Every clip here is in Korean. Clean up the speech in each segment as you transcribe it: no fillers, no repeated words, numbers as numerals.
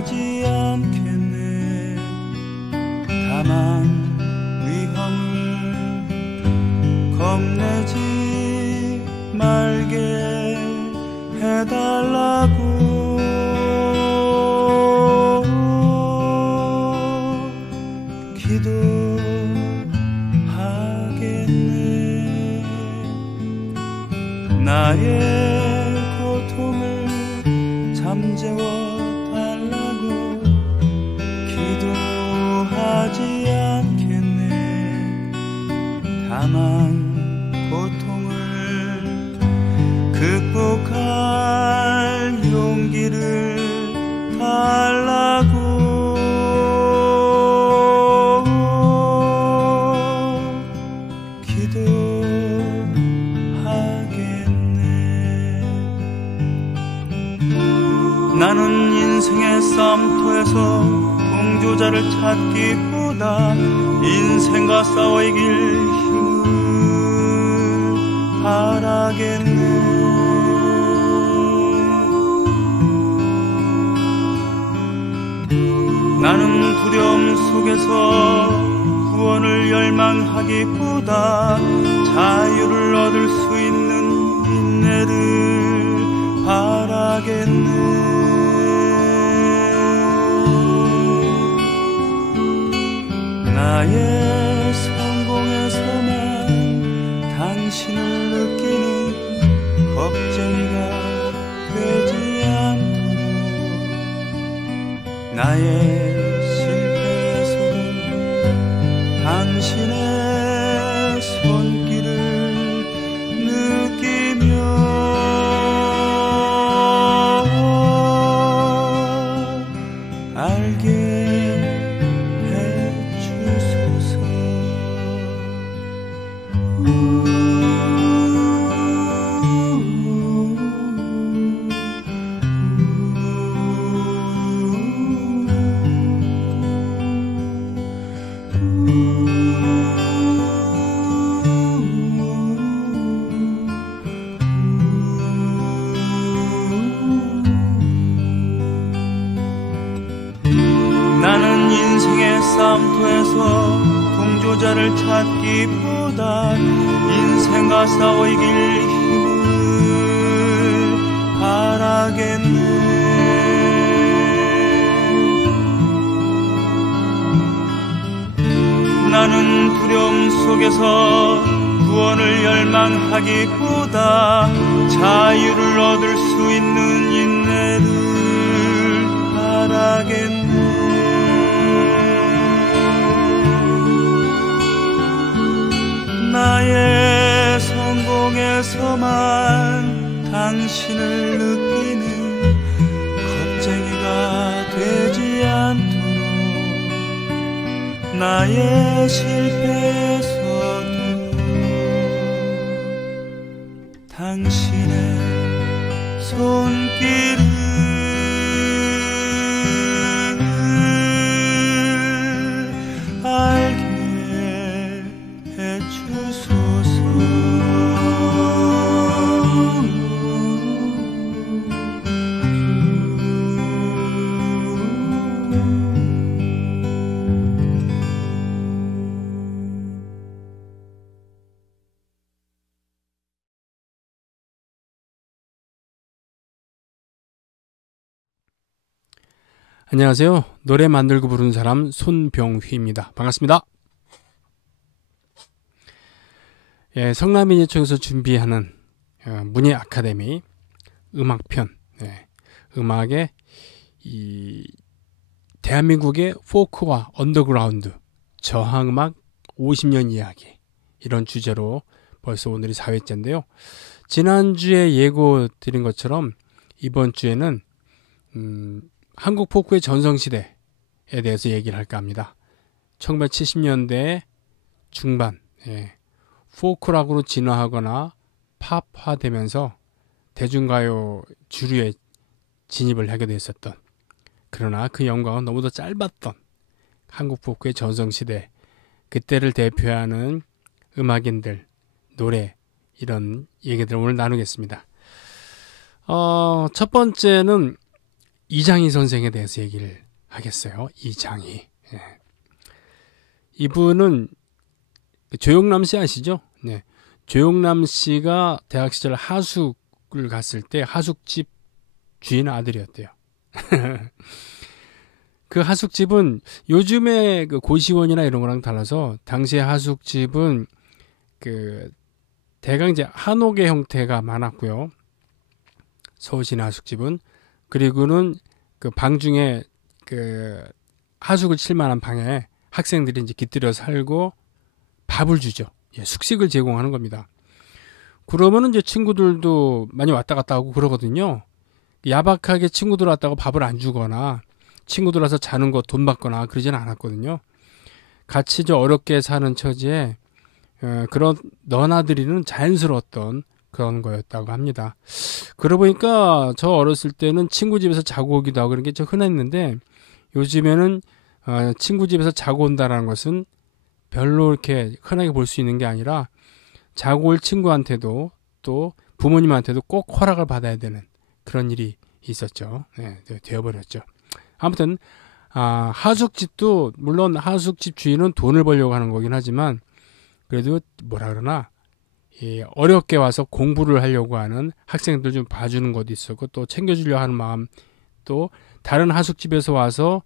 기도하지 않겠네. 다만 위험을 겁내지 말게 해달라고 기도하겠네. 나의 고통을 잠재워 달라고 기도하지 않겠네. 다만 고통을 극복할 용기를 달라고 나는 인생의 싸움터에서 동조자를 찾기보다 인생과 싸워 이길 힘을 바라겠네. 나는 두려움 속에서 구원을 열망하기보다 자유를 얻을 수 있는 인내를 바라겠네. 나의 성공에서만 당신을 느끼는 걱정이가 되지 않도록 나의 실패에서도 당신의 손길을 느끼며 알게 나는 인생의 싸움터에서 동조자를 찾기보다 인생과 싸워 이길 힘을 바라겠네. 나는 두려움 속에서 구원을 열망하기보다 자유를 얻을 수 있는 인내를 바라겠네. 나의 성공에서만 당신을 느끼는 겁쟁이가 되지 않도록 나의 실패에서도 당신의 손길을 알게 안녕하세요. 노래 만들고 부르는 사람 손병휘입니다. 반갑습니다. 예, 성남민예총에서 준비하는 문예 아카데미 음악편, 음악의 대한민국의 포크와 언더그라운드 저항음악 50년 이야기, 이런 주제로 벌써 오늘이 4회째인데요. 지난주에 예고 드린 것처럼 이번 주에는 한국 포크의 전성시대에 대해서 얘기를 할까 합니다. 1970년대 중반, 포크락으로 진화하거나 팝화되면서 대중가요 주류에 진입을 하게 됐었던, 그러나 그 영광은 너무도 짧았던 한국 포크의 전성시대, 그때를 대표하는 음악인들, 노래, 이런 얘기들을 오늘 나누겠습니다. 첫 번째는 이장희 선생에 대해서 얘기를 하겠어요. 이장희. 예. 이분은 조영남 씨 아시죠? 네. 조영남 씨가 대학 시절 하숙을 갔을 때 하숙집 주인 아들이었대요. 그 하숙집은 요즘에 그 고시원이나 이런 거랑 달라서 당시에 하숙집은 그 대강 이제 한옥의 형태가 많았고요. 서울시내 하숙집은. 그리고는 그 방 중에 그 하숙을 칠 만한 방에 학생들이 이제 깃들여 살고 밥을 주죠. 예, 숙식을 제공하는 겁니다. 그러면은 이제 친구들도 많이 왔다 갔다 하고 그러거든요. 야박하게 친구들 왔다고 밥을 안 주거나 친구들 와서 자는 거 돈 받거나 그러지는 않았거든요. 같이 저 어렵게 사는 처지에 그런 너나들이는 자연스러웠던 그런 거였다고 합니다. 그러고 보니까 저 어렸을 때는 친구 집에서 자고 오기도 하고 그런 게 좀 흔했는데 요즘에는 친구 집에서 자고 온다는 것은 별로 이렇게 흔하게 볼 수 있는 게 아니라 자고 올 친구한테도 또 부모님한테도 꼭 허락을 받아야 되는 그런 일이 있었죠. 네, 되어버렸죠. 아무튼 하숙집도 물론 하숙집 주인은 돈을 벌려고 하는 거긴 하지만 그래도 뭐라 그러나 어렵게 와서 공부를 하려고 하는 학생들 좀 봐주는 것도 있었고 또 챙겨주려 하는 마음 또 다른 하숙집에서 와서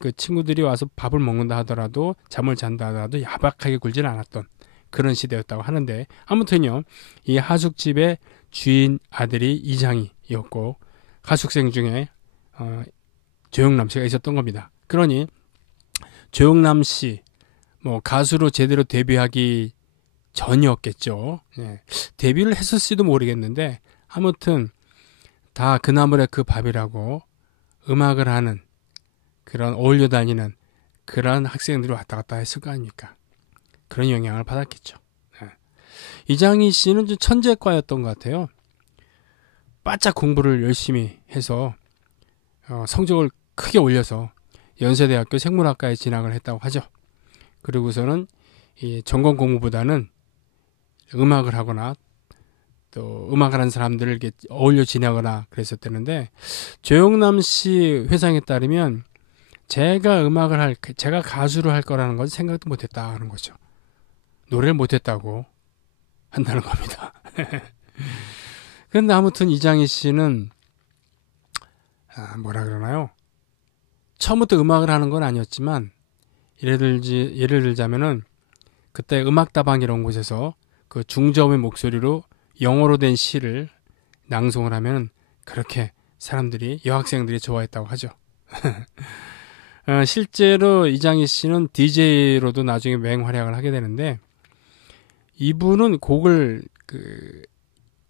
그 친구들이 와서 밥을 먹는다 하더라도 잠을 잔다 하더라도 야박하게 굴진 않았던 그런 시대였다고 하는데 아무튼요 이 하숙집의 주인 아들이 이장희였고 하숙생 중에 조영남 씨가 있었던 겁니다. 그러니 조영남 씨 뭐 가수로 제대로 데뷔하기 전이었겠죠. 예. 데뷔를 했을지도 모르겠는데 아무튼 다 그나물의 그 밥이라고 음악을 하는 그런 어울려 다니는 그런 학생들이 왔다 갔다 했을 거 아닙니까? 그런 영향을 받았겠죠. 예. 이장희 씨는 좀 천재과였던 것 같아요. 바짝 공부를 열심히 해서 성적을 크게 올려서 연세대학교 생물학과에 진학을 했다고 하죠. 그리고서는 이 전공 공부보다는 음악을 하거나 또 음악을 하는 사람들을 이렇게 어울려 지내거나 그랬었다는데 조영남 씨 회상에 따르면 제가 가수를 할 거라는 건 생각도 못했다는 거죠. 노래를 못했다고 한다는 겁니다. 그런데 아무튼 이장희 씨는 뭐라 그러나요? 처음부터 음악을 하는 건 아니었지만 예를 들자면은 그때 음악다방 이런 곳에서 그 중저음의 목소리로 영어로 된 시를 낭송을 하면 그렇게 사람들이 여학생들이 좋아했다고 하죠. 실제로 이장희 씨는 DJ로도 나중에 맹활약을 하게 되는데 이분은 곡을 그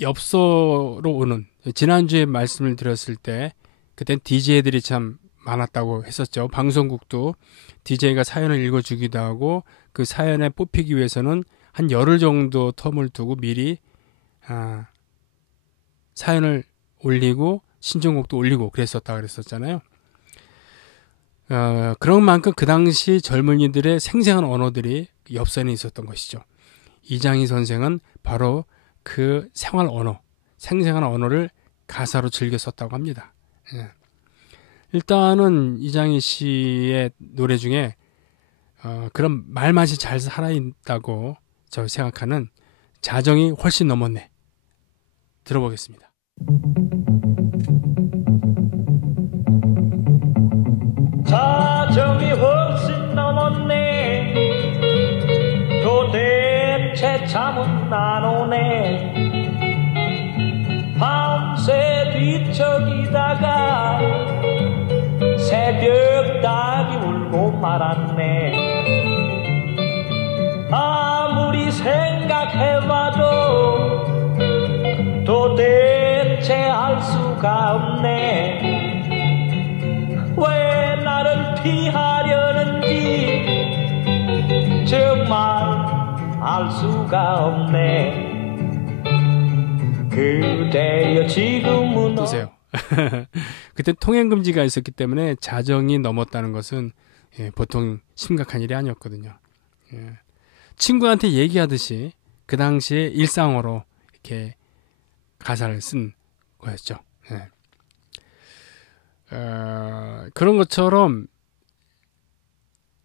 엽서로 오는 지난주에 말씀을 드렸을 때 그땐 DJ들이 참 많았다고 했었죠. 방송국도 DJ가 사연을 읽어주기도 하고 그 사연에 뽑히기 위해서는 한 열흘 정도 텀을 두고 미리 사연을 올리고 신청곡도 올리고 그랬었잖아요. 그런 만큼 그 당시 젊은이들의 생생한 언어들이 엽서에 있었던 것이죠. 이장희 선생은 바로 그 생생한 언어를 가사로 즐겨 썼다고 합니다. 예. 일단은 이장희 씨의 노래 중에 그런 말맛이 잘 살아있다고 저 생각하는 자정이 훨씬 넘었네. 들어보겠습니다. 자정이 훨씬 넘었네. 도대체 잠은 안 오네. 밤새 뒤척이다가 새벽 닭이 울고 말았네. 아무리 생각해봐도 도대체 알 수가 없네. 왜 나를 피하려는지 정말 알 수가 없네. 그대여 지금은 보세요. 그때 통행금지가 있었기 때문에 자정이 넘었다는 것은 보통 심각한 일이 아니었거든요. 친구한테 얘기하듯이 그 당시에 일상어로 이렇게 가사를 쓴 거였죠. 그런 것처럼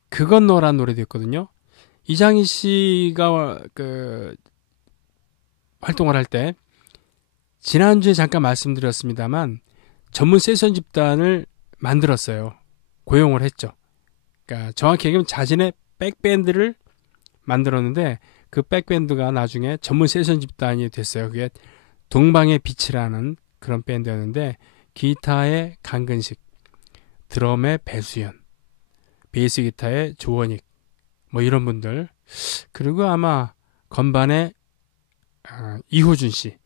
그건 너란 노래도 있거든요. 이장희 씨가 그 활동을 할 때 지난주에 잠깐 말씀드렸습니다만 전문 세션 집단을 만들었어요. 고용을 했죠. 그러니까 정확히 얘기하면 자신의 백밴드를 만들었는데 그 백밴드가 나중에 전문 세션 집단이 됐어요. 그게 동방의 빛이라는 그런 밴드였는데 기타의 강근식, 드럼의 배수연, 베이스 기타의 조원익 뭐 이런 분들, 그리고 아마 건반의 이호준 씨.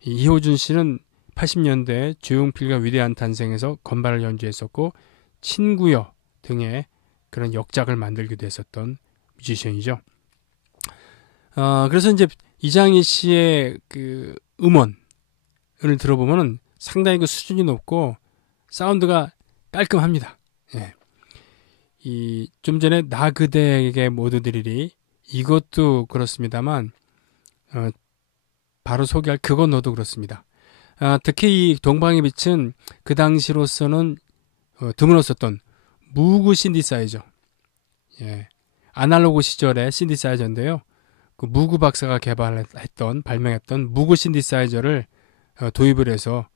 이호준 씨는 80년대 조용필과 위대한 탄생에서 건반을 연주했었고 친구여 등의 그런 역작을 만들기도 했었던 뮤지션이죠. 그래서 이제 이장희 씨의 그 음원을 들어보면은 상당히 그 수준이 높고 사운드가 깔끔합니다. 예. 이 좀 전에 나 그대에게 모두 드리리 이것도 그렇습니다만 바로 소개할 그건 너도 그렇습니다. 특히 이 동방의 빛은 그 당시로서는 드물었었던 무구 신디사이저, 예, 아날로그 시절의 신디사이저인데요. 그 무구 박사가 발명했던 무구 신디사이저를 도입을 해서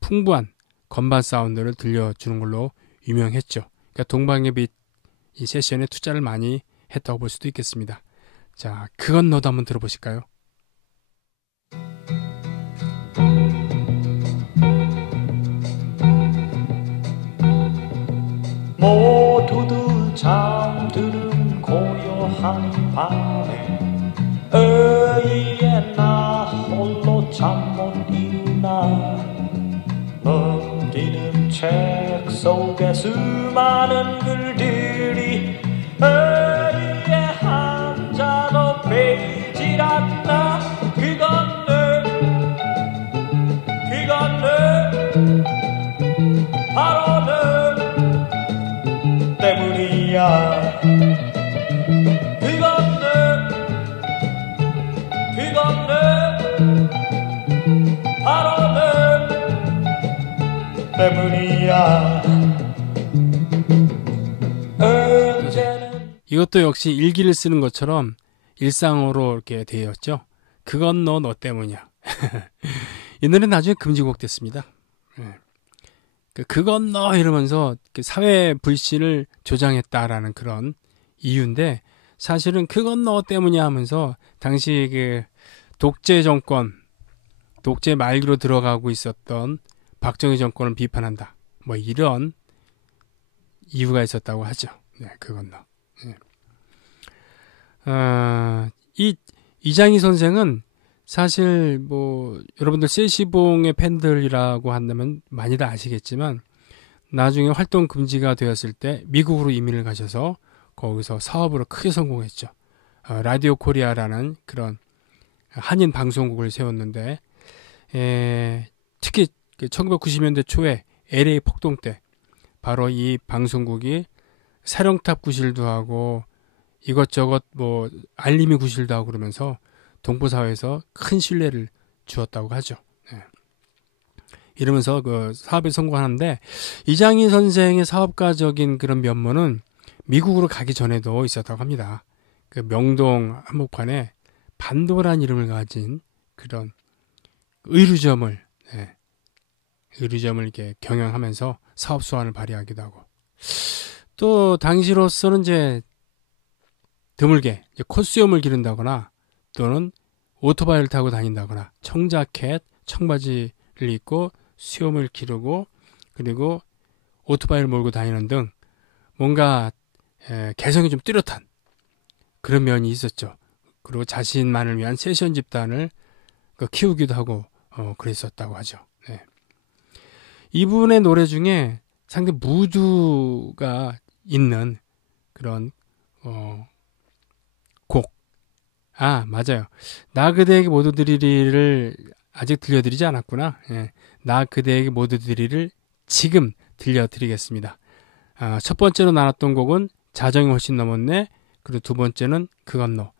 풍부한 건반 사운드를 들려주는 걸로 유명했죠. 그러니까 동방의 빛 이 세션에 투자를 많이 했다고 볼 수도 있겠습니다. 자, 그건 너도 한번 들어보실까요? 모두들 잠드는 고요한 밤에 의에 나 홀로 잠 못 이루나 넘기는 책 속에 수많은 글들이 의에 한 자도 베이질 않나 그건 바로 너 때문이야 그건 바로 너 때문이야 언제는 이것도 역시 일기를 쓰는 것처럼 일상어로 이렇게 되었죠. 그건 너 때문이야. 이 노래는 나중에 금지곡 됐습니다. 그건 너 이러면서 사회 불신을 조장했다라는 그런 이유인데 사실은 그건 너 때문이야 하면서 당시 그 독재 정권, 독재 말기로 들어가고 있었던 박정희 정권을 비판한다. 뭐 이런 이유가 있었다고 하죠. 네, 그건 너. 네. 이장희 선생은 사실 뭐 여러분들 세시봉의 팬들이라고 한다면 많이 다 아시겠지만 나중에 활동 금지가 되었을 때 미국으로 이민을 가셔서 거기서 사업으로 크게 성공했죠. 라디오 코리아라는 그런 한인 방송국을 세웠는데 특히 1990년대 초에 LA 폭동 때 바로 이 방송국이 사령탑 구실도 하고 이것저것 뭐 알림이 구실도 하고 그러면서 동포사회에서 큰 신뢰를 주었다고 하죠. 네. 이러면서 그 사업에 성공하는데 이장희 선생의 사업가적인 그런 면모는 미국으로 가기 전에도 있었다고 합니다. 그 명동 한복판에 반도라는 이름을 가진 그런 의류점을 이렇게 경영하면서 사업 수완을 발휘하기도 하고 또 당시로서는 이제 드물게 이제 콧수염을 기른다거나 또는 오토바이를 타고 다닌다거나 청자켓, 청바지를 입고 수염을 기르고 그리고 오토바이를 몰고 다니는 등 뭔가 개성이 좀 뚜렷한 그런 면이 있었죠. 그리고 자신만을 위한 세션 집단을 키우기도 하고 그랬었다고 하죠. 네. 이분의 노래 중에 상당히 무드가 있는 그런 곡. 맞아요. 나 그대에게 모두 드리리를 아직 들려드리지 않았구나. 예. 나 그대에게 모두 드리리를 지금 들려드리겠습니다. 첫 번째로 나눴던 곡은 자정이 훨씬 넘었네. 그리고 두 번째는 그건 너.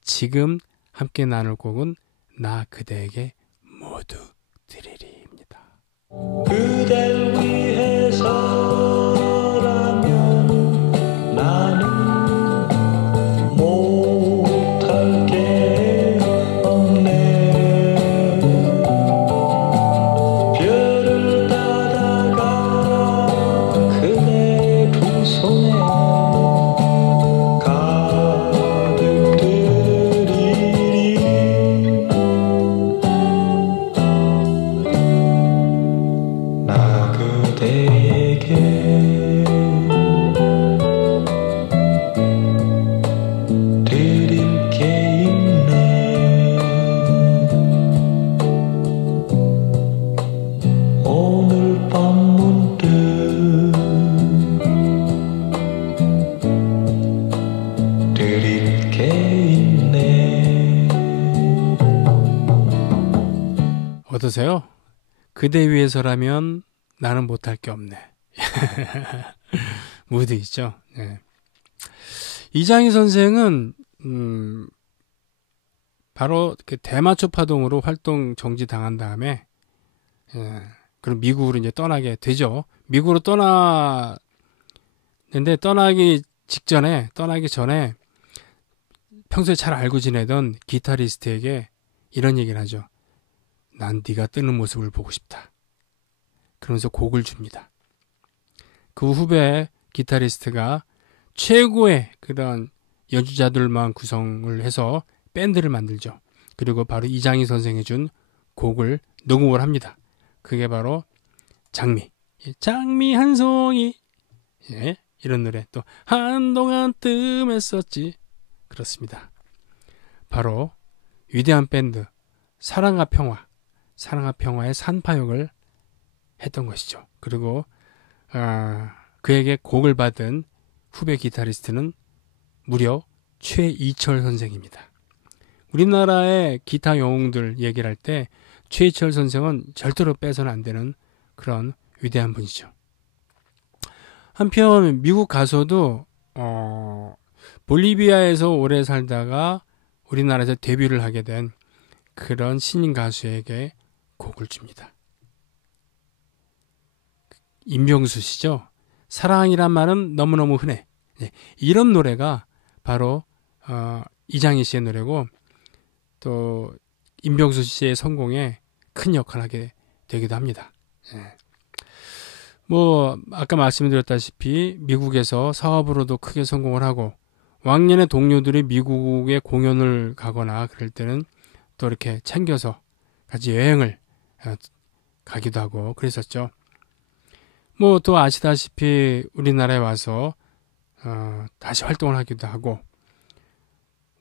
지금 함께 나눌 곡은 나 그대에게 모두 드리리입니다. 그댈 위해 어떠세요? 그대 위해서라면 나는 못할 게 없네. 무드 있죠. 네. 이장희 선생은 바로 그 대마초 파동으로 활동 정지당한 다음에 그럼 미국으로 이제 떠나게 되죠. 미국으로 떠나기 전에 평소에 잘 알고 지내던 기타리스트에게 이런 얘기를 하죠. 난 네가 뜨는 모습을 보고 싶다. 그러면서 곡을 줍니다. 그 후배 기타리스트가 최고의 그런 연주자들만 구성을 해서 밴드를 만들죠. 그리고 바로 이장희 선생이 준 곡을 녹음을 합니다. 그게 바로 장미 한 송이 이런 노래 또 한동안 뜸했었지. 그렇습니다. 바로 위대한 밴드 사랑과 평화의 산파역을 했던 것이죠. 그리고 그에게 곡을 받은 후배 기타리스트는 무려 최이철 선생입니다. 우리나라의 기타 영웅들 얘기를 할 때 최이철 선생은 절대로 빼서는 안 되는 그런 위대한 분이죠. 한편 미국 가서도 볼리비아에서 오래 살다가 우리나라에서 데뷔를 하게 된 그런 신인 가수에게 곡을 줍니다. 임병수 씨죠. 사랑이란 말은 너무너무 흔해. 네, 이런 노래가 바로 이장희 씨의 노래고 또 임병수 씨의 성공에 큰 역할을 하게 되기도 합니다. 네. 뭐 아까 말씀드렸다시피 미국에서 사업으로도 크게 성공을 하고 왕년의 동료들이 미국에 공연을 가거나 그럴 때는 또 이렇게 챙겨서 같이 여행을 가기도 하고 그랬었죠. 뭐 또 아시다시피 우리나라에 와서 다시 활동을 하기도 하고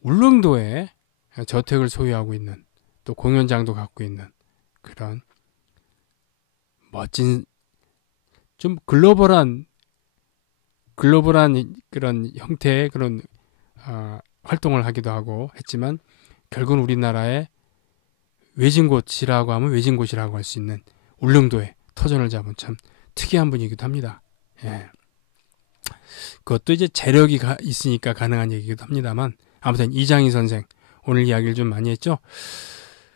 울릉도에 저택을 소유하고 있는 또 공연장도 갖고 있는 그런 멋진 좀 글로벌한 그런 형태의 그런 활동을 하기도 하고 했지만 결국은 우리나라의 외진 곳이라고 하면 외진 곳이라고 할 수 있는 울릉도에 터전을 잡은 참 특이한 분이기도 합니다. 예. 그것도 이제 재력이 있으니까 가능한 얘기기도 합니다만 아무튼 이장희 선생 오늘 이야기를 좀 많이 했죠.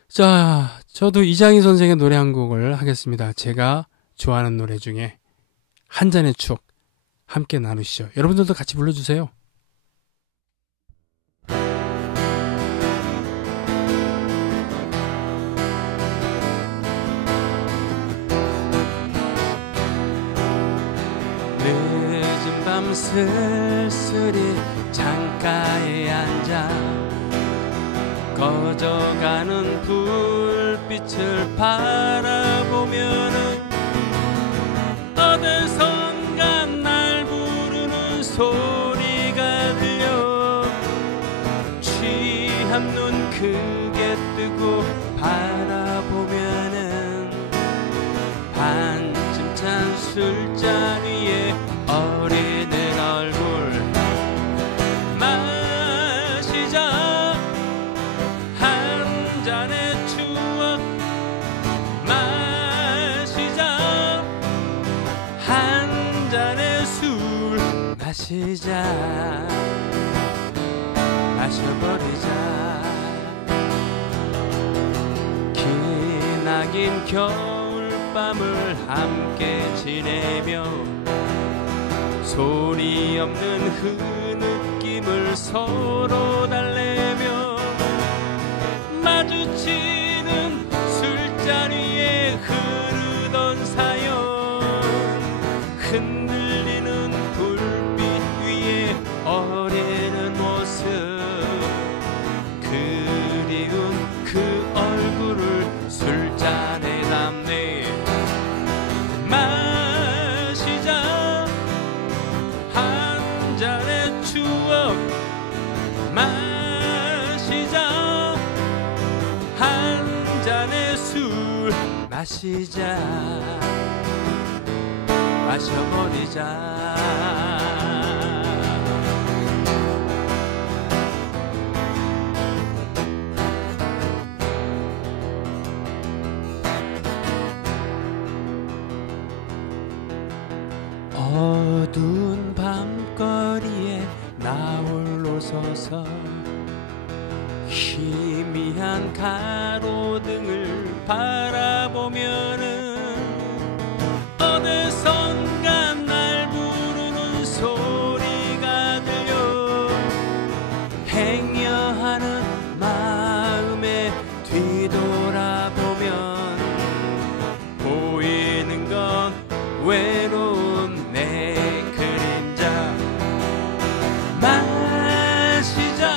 자, 저도 이장희 선생의 노래 한 곡을 하겠습니다. 제가 좋아하는 노래 중에 한 잔의 추억 함께 나누시죠. 여러분들도 같이 불러주세요. 늦은 밤 쓸쓸히 창가에 앉아 꺼져가는 불빛을 바라보면은 어디선가 날 부르는 소리가 들려 취한 눈 크게 뜨고 바라보면은 한쯤 찬 술잔 위에 어린애 얼굴 마시자 한 잔의 추억 마시자 한 잔의 술 마시자 마셔버리자 기나긴 겨울밤을 함께 지내며 소리 없는 흐느낌을 서로 달래며 마주치는 술잔 위에 흐르던 사연 흔들리는 불빛 위에 어리는 모습 그리운 그 얼굴을 술잔에 담네 마시자 한 잔의 추억 마시자 한 잔의 술 마시자 마셔버리자 어두운 밤거리에 나 홀로 서서 희미한 가로등을 바라보면은 어디선가 날 부르는 소리가 들려 행여하는 마음에 뒤돌아보면 보이는 건 외로운 내 그림자. 마시자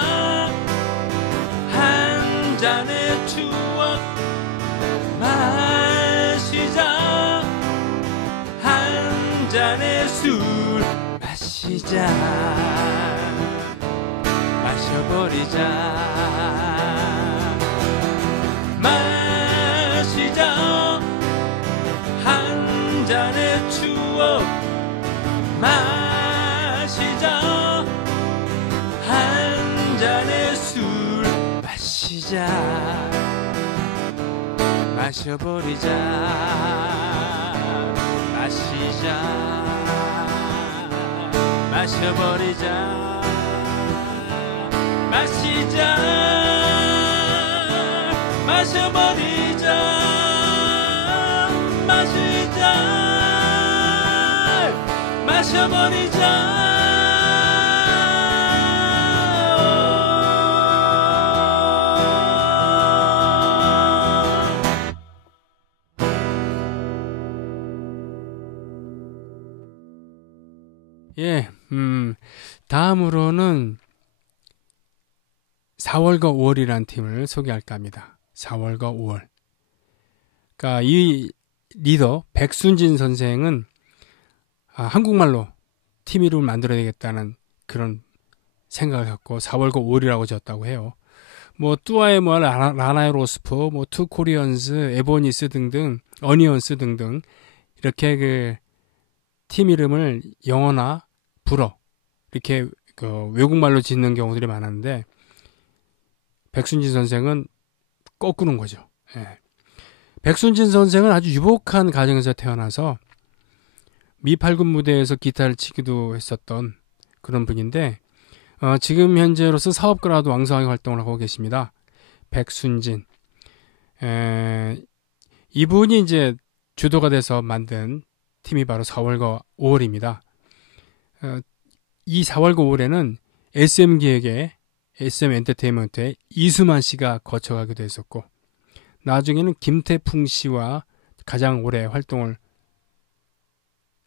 한 잔의 추억, 마시자 한 잔의 술, 마시자 마셔버리자. 마시자 한 잔의 추억, 마시자 한 잔의 술, 마시자 마셔버리자. 마시자 마셔버리자. 마시자 마셔버리자. 마시자 마셔버리자. 예, 다음으로는 4월과 5월이라는 팀을 소개할까 합니다. 4월과 5월. 그러니까 이 리더 백순진 선생은 한국말로 팀 이름을 만들어야 되겠다는 그런 생각을 갖고 4월과 5월이라고 지었다고 해요. 뭐 뚜아에모, 라나의 로스프, 뭐 투 코리언스, 에보니스 등등, 어니언스 등등 이렇게 그 팀 이름을 영어나 불어 이렇게 그 외국말로 짓는 경우들이 많았는데 백순진 선생은 거꾸는 거죠. 예. 백순진 선생은 아주 유복한 가정에서 태어나서 미팔군 무대에서 기타를 치기도 했었던 그런 분인데 지금 현재로서 사업가라도 왕성하게 활동을 하고 계십니다. 백순진. 이분이 이제 주도가 돼서 만든 팀이 바로 4월과 5월입니다. 이 4월과 5월에는 SM기획의 SM엔터테인먼트의 이수만 씨가 거쳐가기도 했었고 나중에는 김태풍 씨와 가장 오래 활동을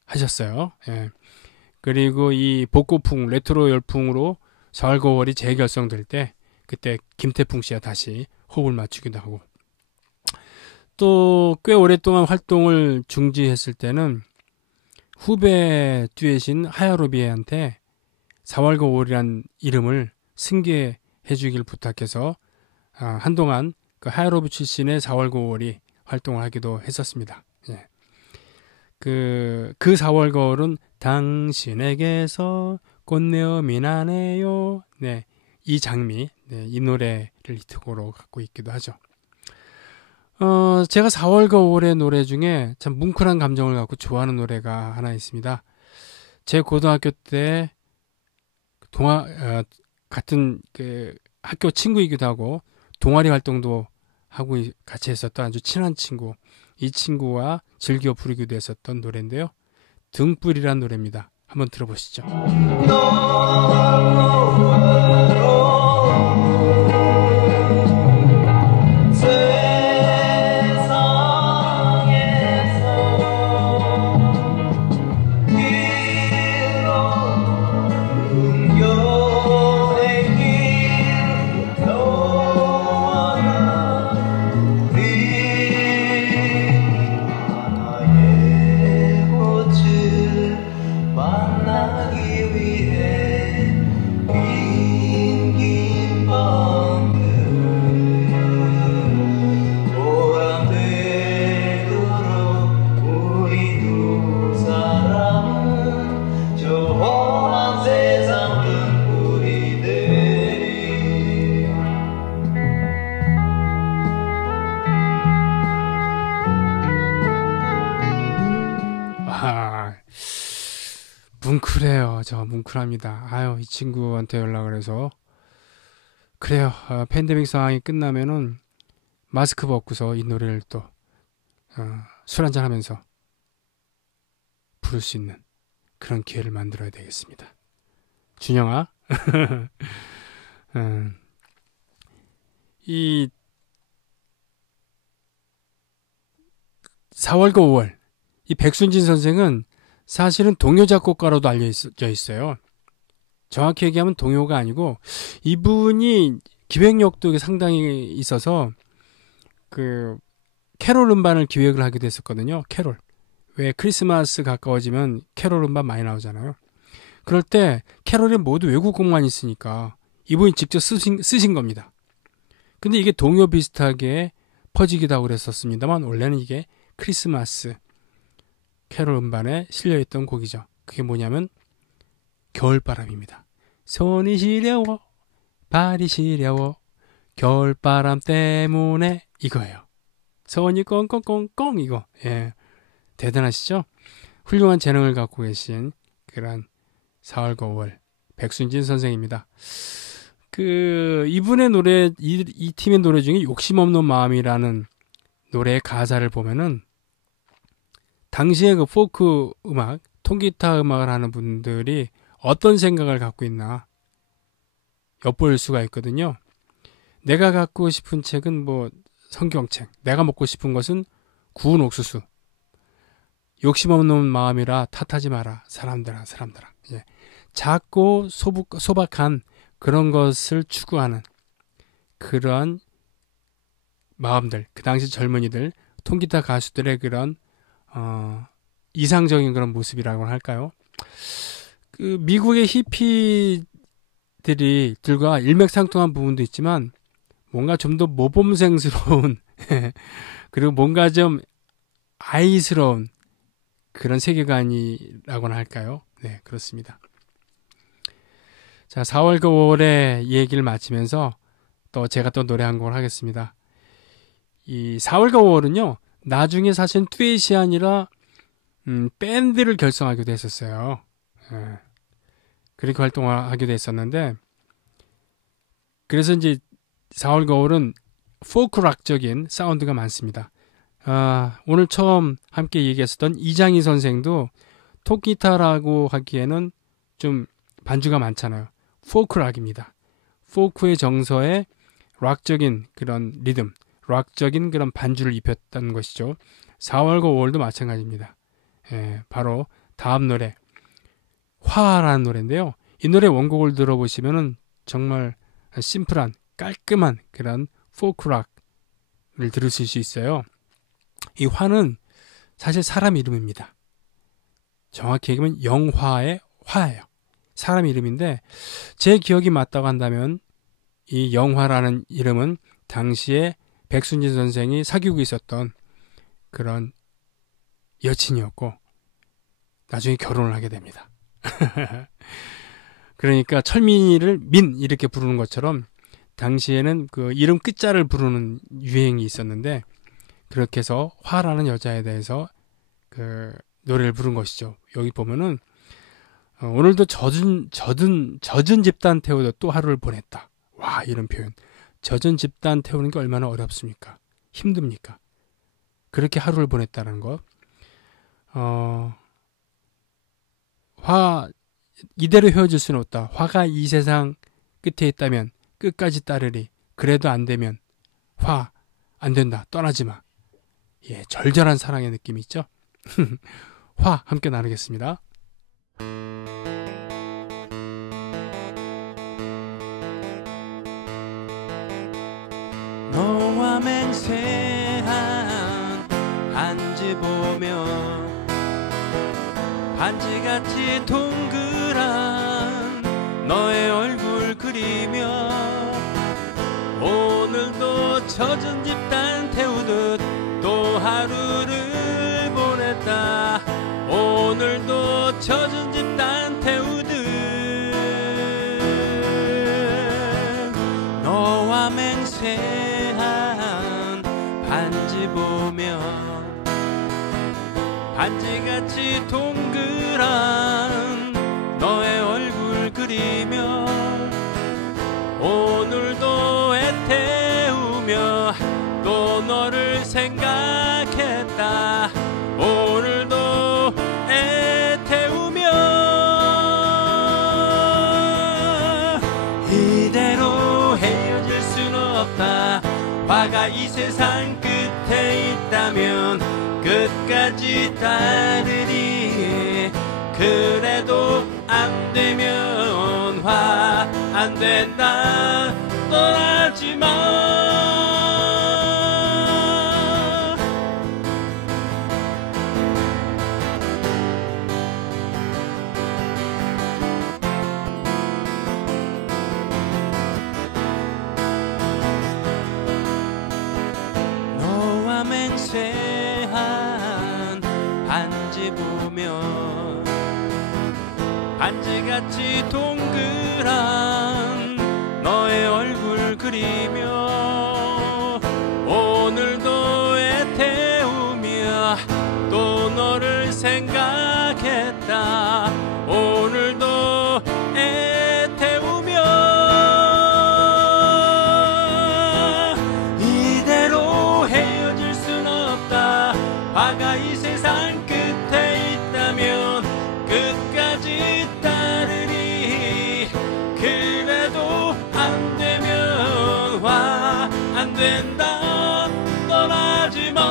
하셨어요. 예. 그리고 이 복고풍, 레트로 열풍으로 4월과 5월이 재결성될 때 그때 김태풍 씨와 다시 호흡을 맞추기도 하고 또 꽤 오랫동안 활동을 중지했을 때는 후배 듀엣인 하야로비에한테 4월과 5월이란 이름을 승계해 주길 부탁해서 한동안 그 하야로비 출신의 4월과 5월이 활동을 하기도 했었습니다. 예. 그 4월과 5월은 당신에게서 꽃내음이 나네요. 네, 이 장미, 네, 이 노래를 히트곡으로 갖고 있기도 하죠. 제가 4월과 5월의 노래 중에 참 뭉클한 감정을 갖고 좋아하는 노래가 하나 있습니다. 제 고등학교 때 같은 그 학교 친구이기도 하고 동아리 활동도 하고 같이 했었던 아주 친한 친구, 이 친구와 즐겨 부르기도 했었던 노래인데요. 등불이란 노래입니다. 한번 들어보시죠. 뭉클해요. 저 뭉클합니다. 아유, 이 친구한테 연락을 해서 그래요. 팬데믹 상황이 끝나면은 마스크 벗고서 이 노래를 또 술 한잔 하면서 부를 수 있는 그런 기회를 만들어야 되겠습니다. 준영아, 이 4월과 5월 이 백순진 선생은 사실은 동요 작곡가로도 알려져 있어요. 정확히 얘기하면 동요가 아니고 이분이 기획력도 상당히 있어서 그 캐롤 음반을 기획을 하기도 했었거든요. 캐롤. 왜 크리스마스 가까워지면 캐롤 음반 많이 나오잖아요. 그럴 때 캐롤에 모두 외국곡만 있으니까 이분이 직접 쓰신 겁니다. 근데 이게 동요 비슷하게 퍼지기도 하고 그랬었습니다만 원래는 이게 크리스마스 캐롤 음반에 실려있던 곡이죠. 그게 뭐냐면 겨울바람입니다. 손이 시려워 발이 시려워 겨울바람 때문에 이거예요. 손이 꽁꽁꽁꽁 이거. 예, 대단하시죠? 훌륭한 재능을 갖고 계신 그런 4월과 5월 백순진 선생입니다. 이분의 노래 이 팀의 노래 중에 욕심 없는 마음이라는 노래의 가사를 보면은 당시에 그 포크 음악, 통기타 음악을 하는 분들이 어떤 생각을 갖고 있나 엿볼 수가 있거든요. 내가 갖고 싶은 책은 뭐 성경책, 내가 먹고 싶은 것은 구운 옥수수. 욕심 없는 마음이라 탓하지 마라. 사람들아. 예. 작고 소박한 그런 것을 추구하는 그런 마음들, 그 당시 젊은이들, 통기타 가수들의 그런 이상적인 그런 모습이라고 할까요? 그 미국의 히피들과 일맥상통한 부분도 있지만 뭔가 좀 더 모범생스러운 그리고 뭔가 좀 아이스러운 그런 세계관이라고나 할까요? 네, 그렇습니다. 자, 4월과 5월의 얘기를 마치면서 또 제가 또 노래 한 곡을 하겠습니다. 이 4월과 5월은요, 나중에 사실 듀엣이 아니라 밴드를 결성하기도 했었어요. 예. 그렇게 활동을 하기도 했었는데, 그래서 이제 4월과 5월은 포크락적인 사운드가 많습니다. 오늘 처음 함께 얘기했었던 이장희 선생도 통기타라고 하기에는 좀 반주가 많잖아요. 포크락입니다. 포크의 정서에 락적인 그런 리듬, 락적인 그런 반주를 입혔다는 것이죠. 4월과 5월도 마찬가지입니다. 예, 바로 다음 노래 화라는 노래인데요. 이 노래 원곡을 들어보시면은 정말 심플한 깔끔한 그런 포크락을 들으실 수 있어요. 이 화는 사실 사람 이름입니다. 정확히 얘기하면 영화의 화예요. 사람 이름인데 제 기억이 맞다고 한다면 이 영화라는 이름은 당시에 백순진 선생이 사귀고 있었던 그런 여친이었고 나중에 결혼을 하게 됩니다. 그러니까 철민이를 민 이렇게 부르는 것처럼 당시에는 그 이름 끝자를 부르는 유행이 있었는데 그렇게 해서 화라는 여자에 대해서 그 노래를 부른 것이죠. 여기 보면은 오늘도 젖은 집단 태우듯 또 하루를 보냈다. 와, 이런 표현. 젖은 집단 태우는 게 얼마나 어렵습니까? 힘듭니까? 그렇게 하루를 보냈다는 것. 화 이대로 헤어질 수는 없다. 화가 이 세상 끝에 있다면 끝까지 따르리. 그래도 안 되면 화 안 된다. 떠나지 마. 예, 절절한 사랑의 느낌이 있죠? 화 함께 나누겠습니다. 너와 맹세한 반지 보며 반지같이 동그란 너의 얼굴 그리며 오늘도 젖은 집단 태우듯 또 하루를 보냈다. 오늘도 젖은 집단 태우듯 너와 맹세한 반지 보며 반지같이 동그란 화가 이 세상 끝에 있다면 끝까지 따르리. 그래도 안 되면 화 안 된다 떠나지 마. 너와 맹세한 반지 보면 반지같이 동그란 너의 얼굴 그리며 오늘도 애태우며 또 너를 생각했다. 오늘도 애태우며 이대로 헤어질 순 없다. 화가 이 세상 끝에 있다면 끝까지 따르리. 그래도 안 되면 화 안 된다 떠나지 마.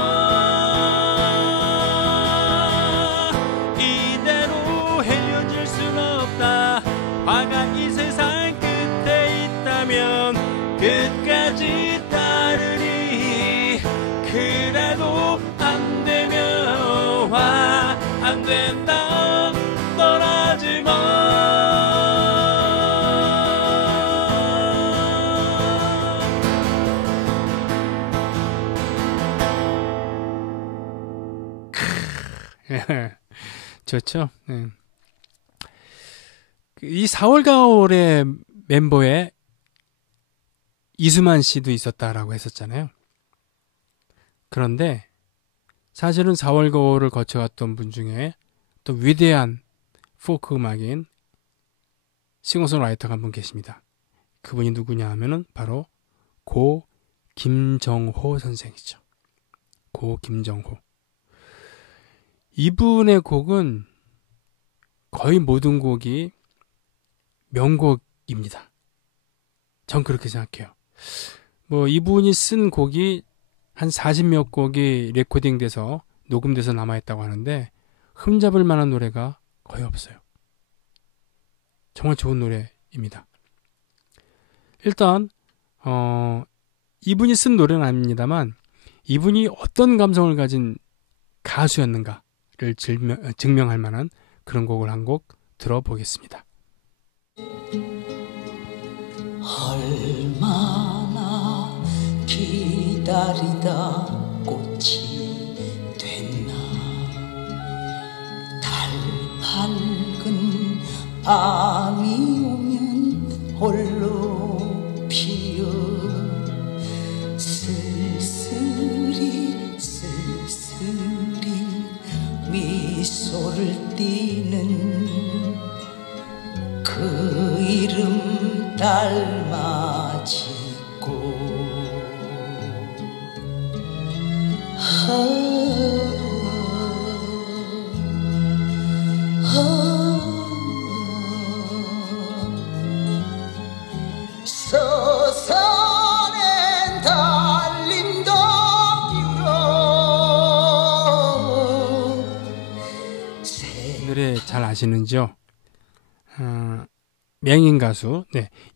이대로 헤어질 순 없다. 화가 이 세상 끝에 있다면 끝까지 따르리. 그래도 안 되면 화 안 된다 떠나지 마. 좋죠. 네. 이 4월 가을의 멤버에 이수만 씨도 있었다라고 했었잖아요. 그런데 사실은 4월 가을을 거쳐갔던 분 중에 또 위대한 포크 음악인 싱어송라이터가 한 분 계십니다. 그분이 누구냐 하면은 바로 고 김정호 선생이죠. 고 김정호. 이분의 곡은 거의 모든 곡이 명곡입니다. 전 그렇게 생각해요. 뭐 이분이 쓴 곡이 한 40몇 곡이 레코딩돼서 녹음돼서 남아있다고 하는데 흠잡을 만한 노래가 거의 없어요. 정말 좋은 노래입니다. 일단 이분이 쓴 노래는 아닙니다만 이분이 어떤 감성을 가진 가수였는가를 증명할 만한 그런 곡을 한 곡 들어보겠습니다. 얼마나 기다리다 꽃이 됐나. 달 밝은 밤이 오면 홀로 피어 쓸쓸히 미소를 띠는 그 이름 닮아지고 서산엔 달림도 이 노래 잘 아시는지요? 맹인 가수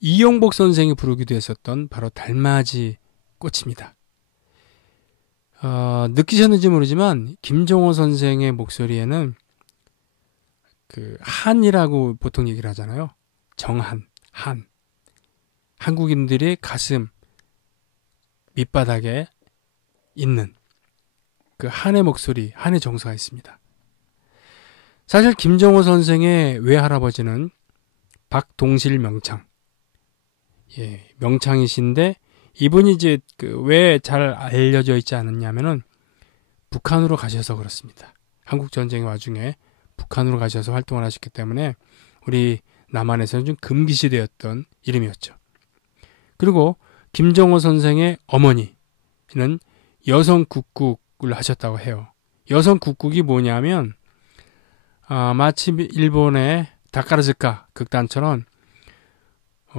이용복 선생이 부르기도 했었던 바로 달맞이 꽃입니다. 느끼셨는지 모르지만 김정호 선생의 목소리에는 그 한이라고 보통 얘기를 하잖아요. 정한, 한. 한국인들의 가슴 밑바닥에 있는 그 한의 목소리, 한의 정서가 있습니다. 사실 김정호 선생의 외할아버지는 박동실 명창. 명창이신데 이분이 이제 왜 잘 알려져 있지 않았냐면은 북한으로 가셔서 그렇습니다. 한국 전쟁의 와중에 북한으로 가셔서 활동을 하셨기 때문에 우리 남한에서는 좀 금기시되었던 이름이었죠. 그리고 김정호 선생의 어머니는 여성 국국을 하셨다고 해요. 여성 국국이 뭐냐면 마치 일본의 다카라즈카 극단처럼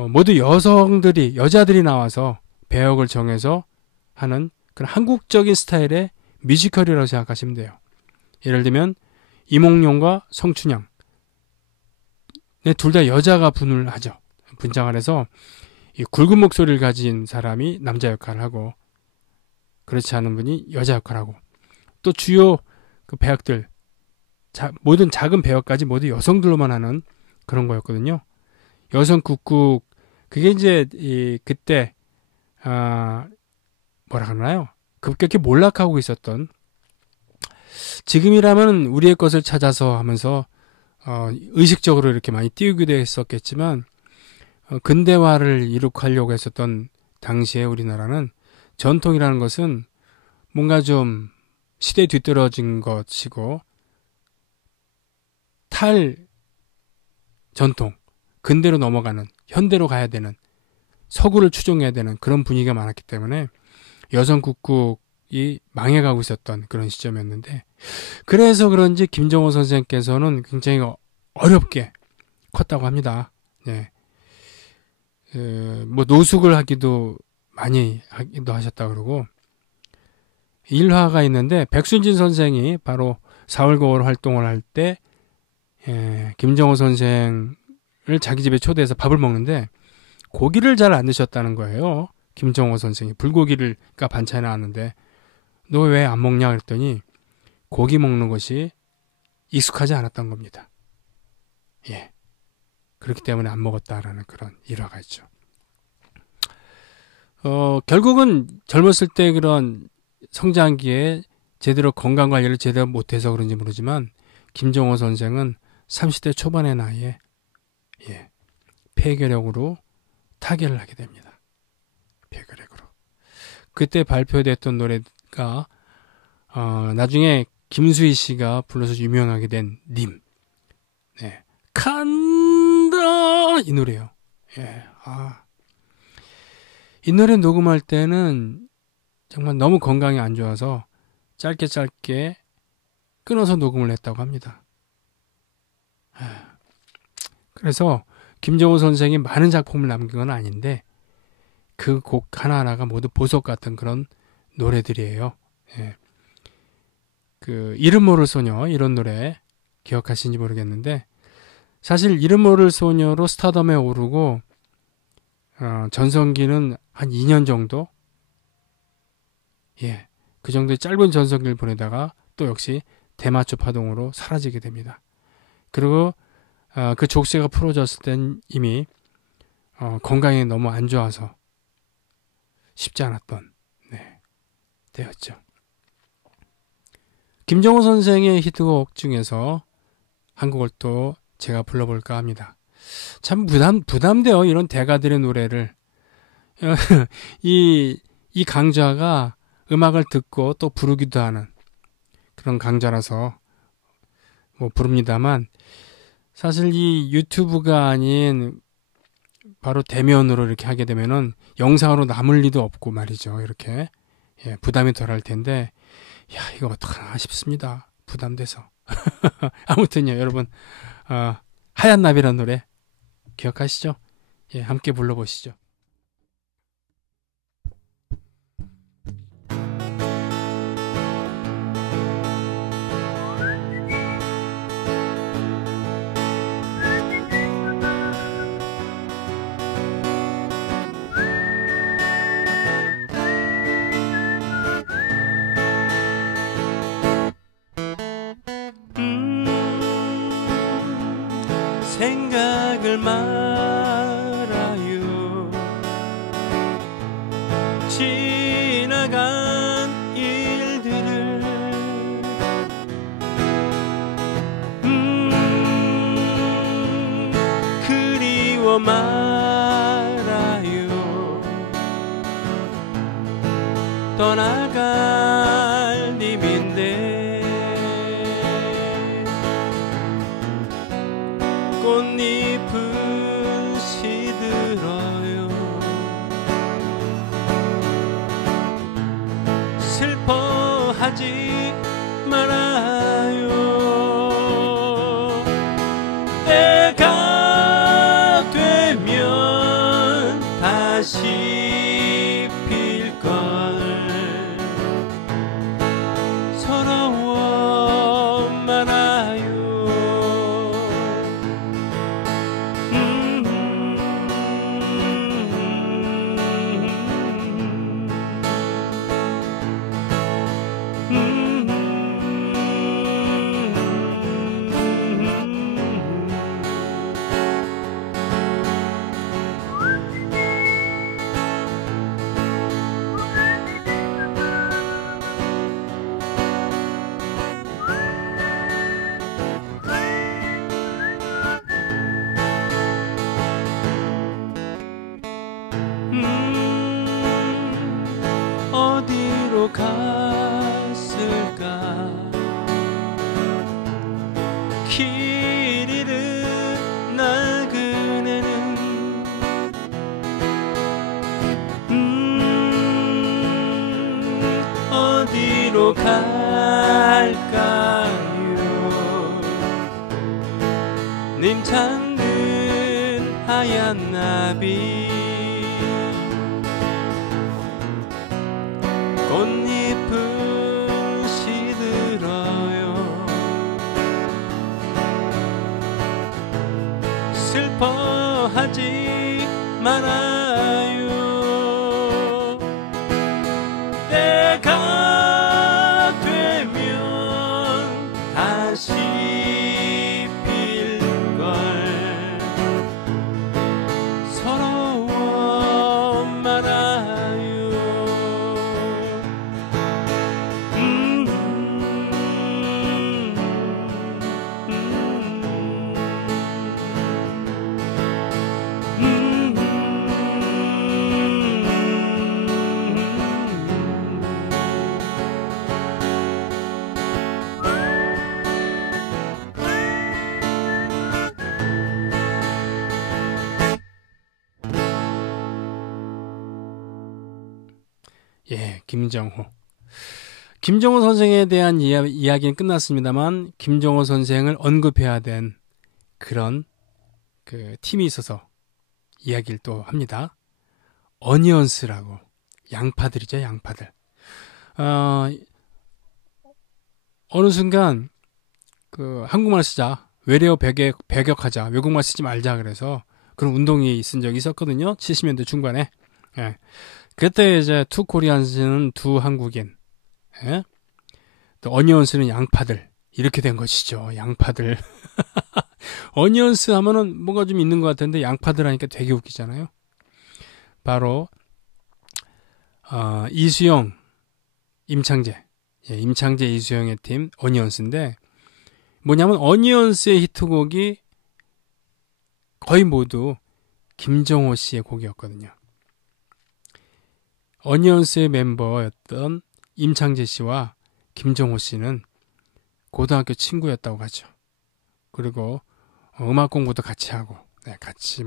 모두 여자들이 나와서 배역을 정해서 하는 그런 한국적인 스타일의 뮤지컬이라고 생각하시면 돼요. 예를 들면 이몽룡과 성춘향, 둘 다 여자가 분장을 해서 이 굵은 목소리를 가진 사람이 남자 역할을 하고 그렇지 않은 분이 여자 역할을 하고 또 주요 그 배역들 모든 작은 배역까지 모두 여성들로만 하는 그런 거였거든요. 여성 국국 그게 이제 그때 뭐라 그러나요? 급격히 몰락하고 있었던 지금이라면 우리의 것을 찾아서 하면서 의식적으로 이렇게 많이 띄우기도 했었겠지만 근대화를 이룩하려고 했었던 당시에 우리나라는 전통이라는 것은 뭔가 좀 시대에 뒤떨어진 것이고 전통, 근대로 넘어가는, 현대로 가야 되는, 서구를 추종해야 되는 그런 분위기가 많았기 때문에 여성 국국이 망해가고 있었던 그런 시점이었는데 그래서 그런지 김정호 선생께서는 굉장히 어렵게 컸다고 합니다. 네. 뭐 노숙을 많이 하기도 하셨다 그러고 일화가 있는데 백순진 선생이 바로 4월 5월 활동을 할 때 김정호 선생을 자기 집에 초대해서 밥을 먹는데 고기를 잘 안 드셨다는 거예요. 김정호 선생이 불고기가 반찬에 나왔는데 너 왜 안 먹냐 그랬더니 고기 먹는 것이 익숙하지 않았던 겁니다. 예. 그렇기 때문에 안 먹었다라는 그런 일화가 있죠. 결국은 젊었을 때 그런 성장기에 제대로 건강 관리를 제대로 못해서 그런지 모르지만 김정호 선생은 30대 초반의 나이에 폐결핵으로 타결을 하게 됩니다. 폐결핵으로. 그때 발표됐던 노래가 나중에 김수희 씨가 불러서 유명하게 된 님. 네. 간다 이 노래요. 예. 이 노래 녹음할 때는 정말 너무 건강이 안 좋아서 짧게 끊어서 녹음을 했다고 합니다. 그래서 김정호 선생이 많은 작품을 남긴 건 아닌데 그 곡 하나하나가 모두 보석 같은 그런 노래들이에요. 예. 그 이름 모를 소녀 이런 노래 기억하시는지 모르겠는데 사실 이름 모를 소녀로 스타덤에 오르고 전성기는 한 2년 정도 그 정도의 짧은 전성기를 보내다가 또 역시 대마초 파동으로 사라지게 됩니다. 그리고 그 족쇄가 풀어졌을 땐 이미 건강이 너무 안 좋아서 쉽지 않았던 때였죠. 김정호 선생의 히트곡 중에서 한 곡을 또 제가 불러볼까 합니다. 참 부담돼요. 이런 대가들의 노래를. 이 강좌가 음악을 듣고 또 부르기도 하는 그런 강좌라서 뭐 부릅니다만 사실 이 유튜브가 아닌 바로 대면으로 이렇게 하게 되면은 영상으로 남을 리도 없고 말이죠. 이렇게 부담이 덜할 텐데 이거 어떡하나 싶습니다. 부담돼서. 아무튼요 여러분 하얀 나비라는 노래 기억하시죠? 함께 불러보시죠. 생각을 말아요. 지나간 일들을 그리워 말아요. 떠나갈 님인데 꽃잎은 시들어요. 슬퍼하지 말아요. 때가 되면 다시 필걸. 길 잃은 나그네는 어디로 갈까요? 님 찾는 하얀 나비 꽃잎은 시들어요. 슬퍼하지 말아요. 때가 되면 다시 필걸. 서러워 말아요. 예, 김정호. 김정호 선생에 대한 이야기는 끝났습니다만 김정호 선생을 언급해야 된 그런 그 팀이 있어서 이야기를 또 합니다. 어니언스라고. 양파들이죠, 양파들. 어느 순간 그 한국말 쓰자, 외래어 배격하자, 외국말 쓰지 말자 그래서 그런 운동이 있은 적이 있었거든요. 70년대 중반에. 예. 그때 이제 투 코리안스는 두 한국인, 예? 또 어니언스는 양파들 이렇게 된 것이죠. 양파들. 어니언스 하면은 뭔가 좀 있는 것 같은데 양파들 하니까 되게 웃기잖아요. 바로 이수영, 임창재, 예, 임창재 이수영의 팀 어니언스인데 뭐냐면 어니언스의 히트곡이 거의 모두 김정호 씨의 곡이었거든요. 어니언스의 멤버였던 임창재 씨와 김정호 씨는 고등학교 친구였다고 하죠. 그리고 음악 공부도 같이 하고, 네, 같이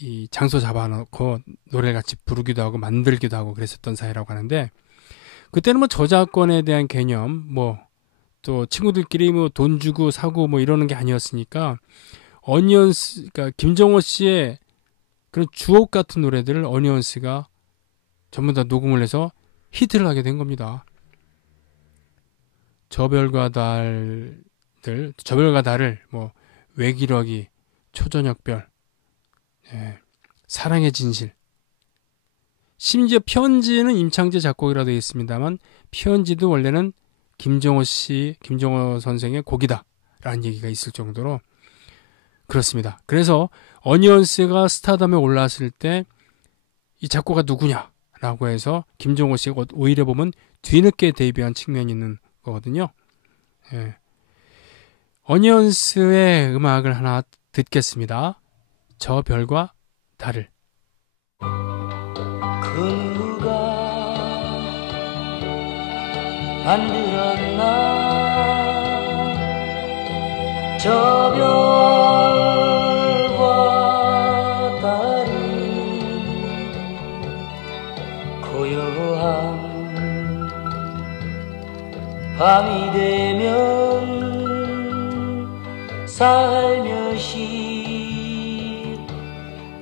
이 장소 잡아놓고 노래를 같이 부르기도 하고 만들기도 하고 그랬었던 사이라고 하는데, 그때는 뭐 저작권에 대한 개념, 또 친구들끼리 돈 주고 사고 이러는 게 아니었으니까 어니언스, 그러니까 김정호 씨의 그런 주옥 같은 노래들을 어니언스가 전부 다 녹음을 해서 히트를 하게 된 겁니다. 저별과 달을, 외기러기, 초저녁별, 예, 사랑의 진실. 심지어 편지는 임창재 작곡이라 되어 있습니다만 편지도 원래는 김정호 선생의 곡이다라는 얘기가 있을 정도로 그렇습니다. 그래서 어니언스가 스타덤에 올랐을 때 이 작곡가 누구냐라고 해서 김정호 씨가 오히려 보면 뒤늦게 데뷔한 측면이 있는 거거든요. 예. 어니언스의 음악을 하나 듣겠습니다. 저 별과 달을. 그 누가 만들었나 저 별과 달을 고요한 밤이 되면 살며시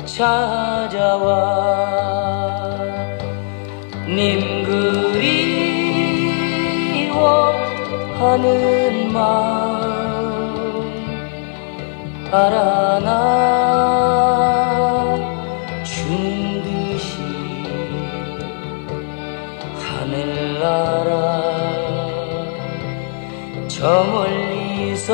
찾아와 님 그리워하는 마음 알아나 주는 듯이 하늘나라 저 멀리서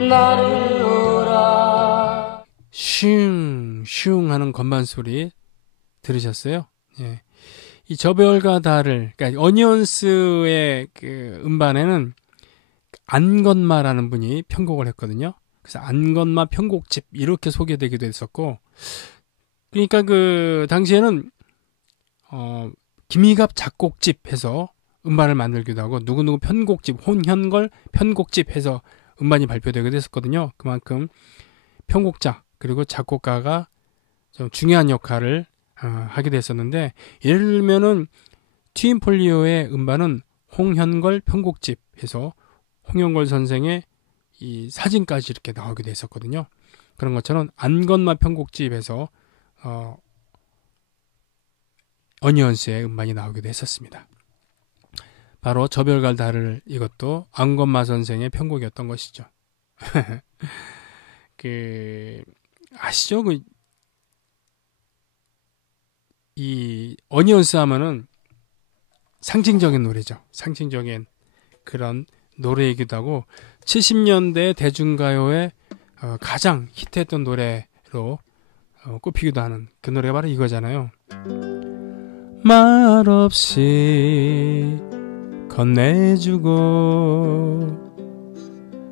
나를 오라. 슝 하는 건반 소리 들으셨어요? 예. 이 저별과 달을, 그러니까 어니언스의 그 음반에는 안건마라는 분이 편곡을 했거든요. 그래서 안건마 편곡집 이렇게 소개되기도 했었고, 그러니까 그 당시에는 김희갑 작곡집 해서 음반을 만들기도 하고 누구누구 편곡집, 홍현걸 편곡집 해서 음반이 발표되기도 했었거든요. 그만큼 편곡자 그리고 작곡가가 좀 중요한 역할을 하게 됐었는데, 예를 들면은 트윈폴리오의 음반은 홍현걸 편곡집 해서 홍현걸 선생의 이 사진까지 이렇게 나오기도 했었거든요. 그런 것처럼 안건마 편곡집에서 어니언스의 음반이 나오기도 했었습니다. 바로 저 별갈 달을, 이것도 안건마 선생의 편곡이었던 것이죠. 아시죠? 이 어니언스 하면은 상징적인 노래죠. 상징적인 그런 노래이기도 하고 70년대 대중가요의 가장 히트했던 노래로 꼽히기도 하는 그 노래가 바로 이거잖아요. 말없이 건네주고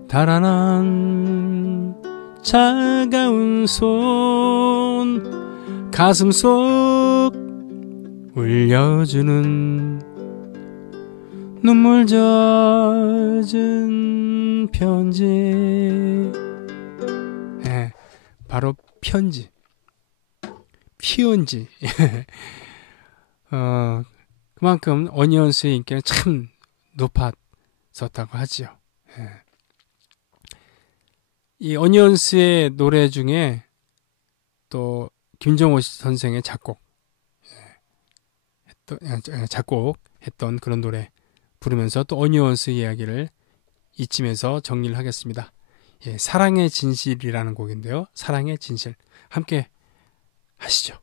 달아난 차가운 손 가슴 속 울려주는 눈물 젖은 편지. 네, 바로 편지, 피언지. 그만큼 어니언스의 인기는 참 높았었다고 하지요. 네. 이 어니언스의 노래 중에 또 김정호 선생의 작곡했던 그런 노래 부르면서 또 어니언스 이야기를 이쯤에서 정리를 하겠습니다. 예, 사랑의 진실이라는 곡인데요. 사랑의 진실 함께 하시죠.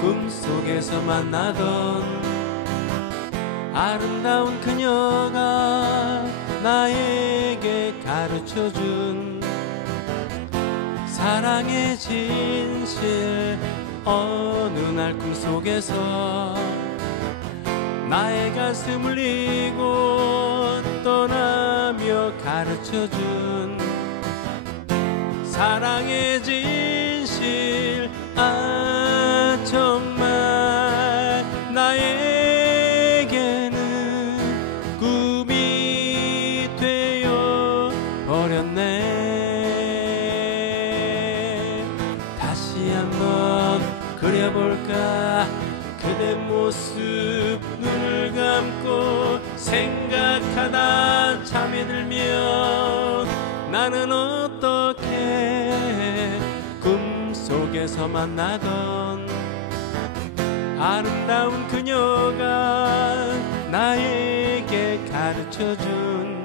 꿈속에서 만나던 아름다운 그녀가 나에게 가르쳐준 사랑의 진실. 어느 날 꿈속에서 나의 가슴을 이고 떠나며 가르쳐준 사랑의 진실. 아 정말 나에게는 꿈이 되어 버렸네. 다시 한번 그려볼까 그대 모습. 눈을 감고 생각하다 잠이 들면 나는 어떻게 꿈속에서 만나던 아름다운 그녀가 나에게 가르쳐준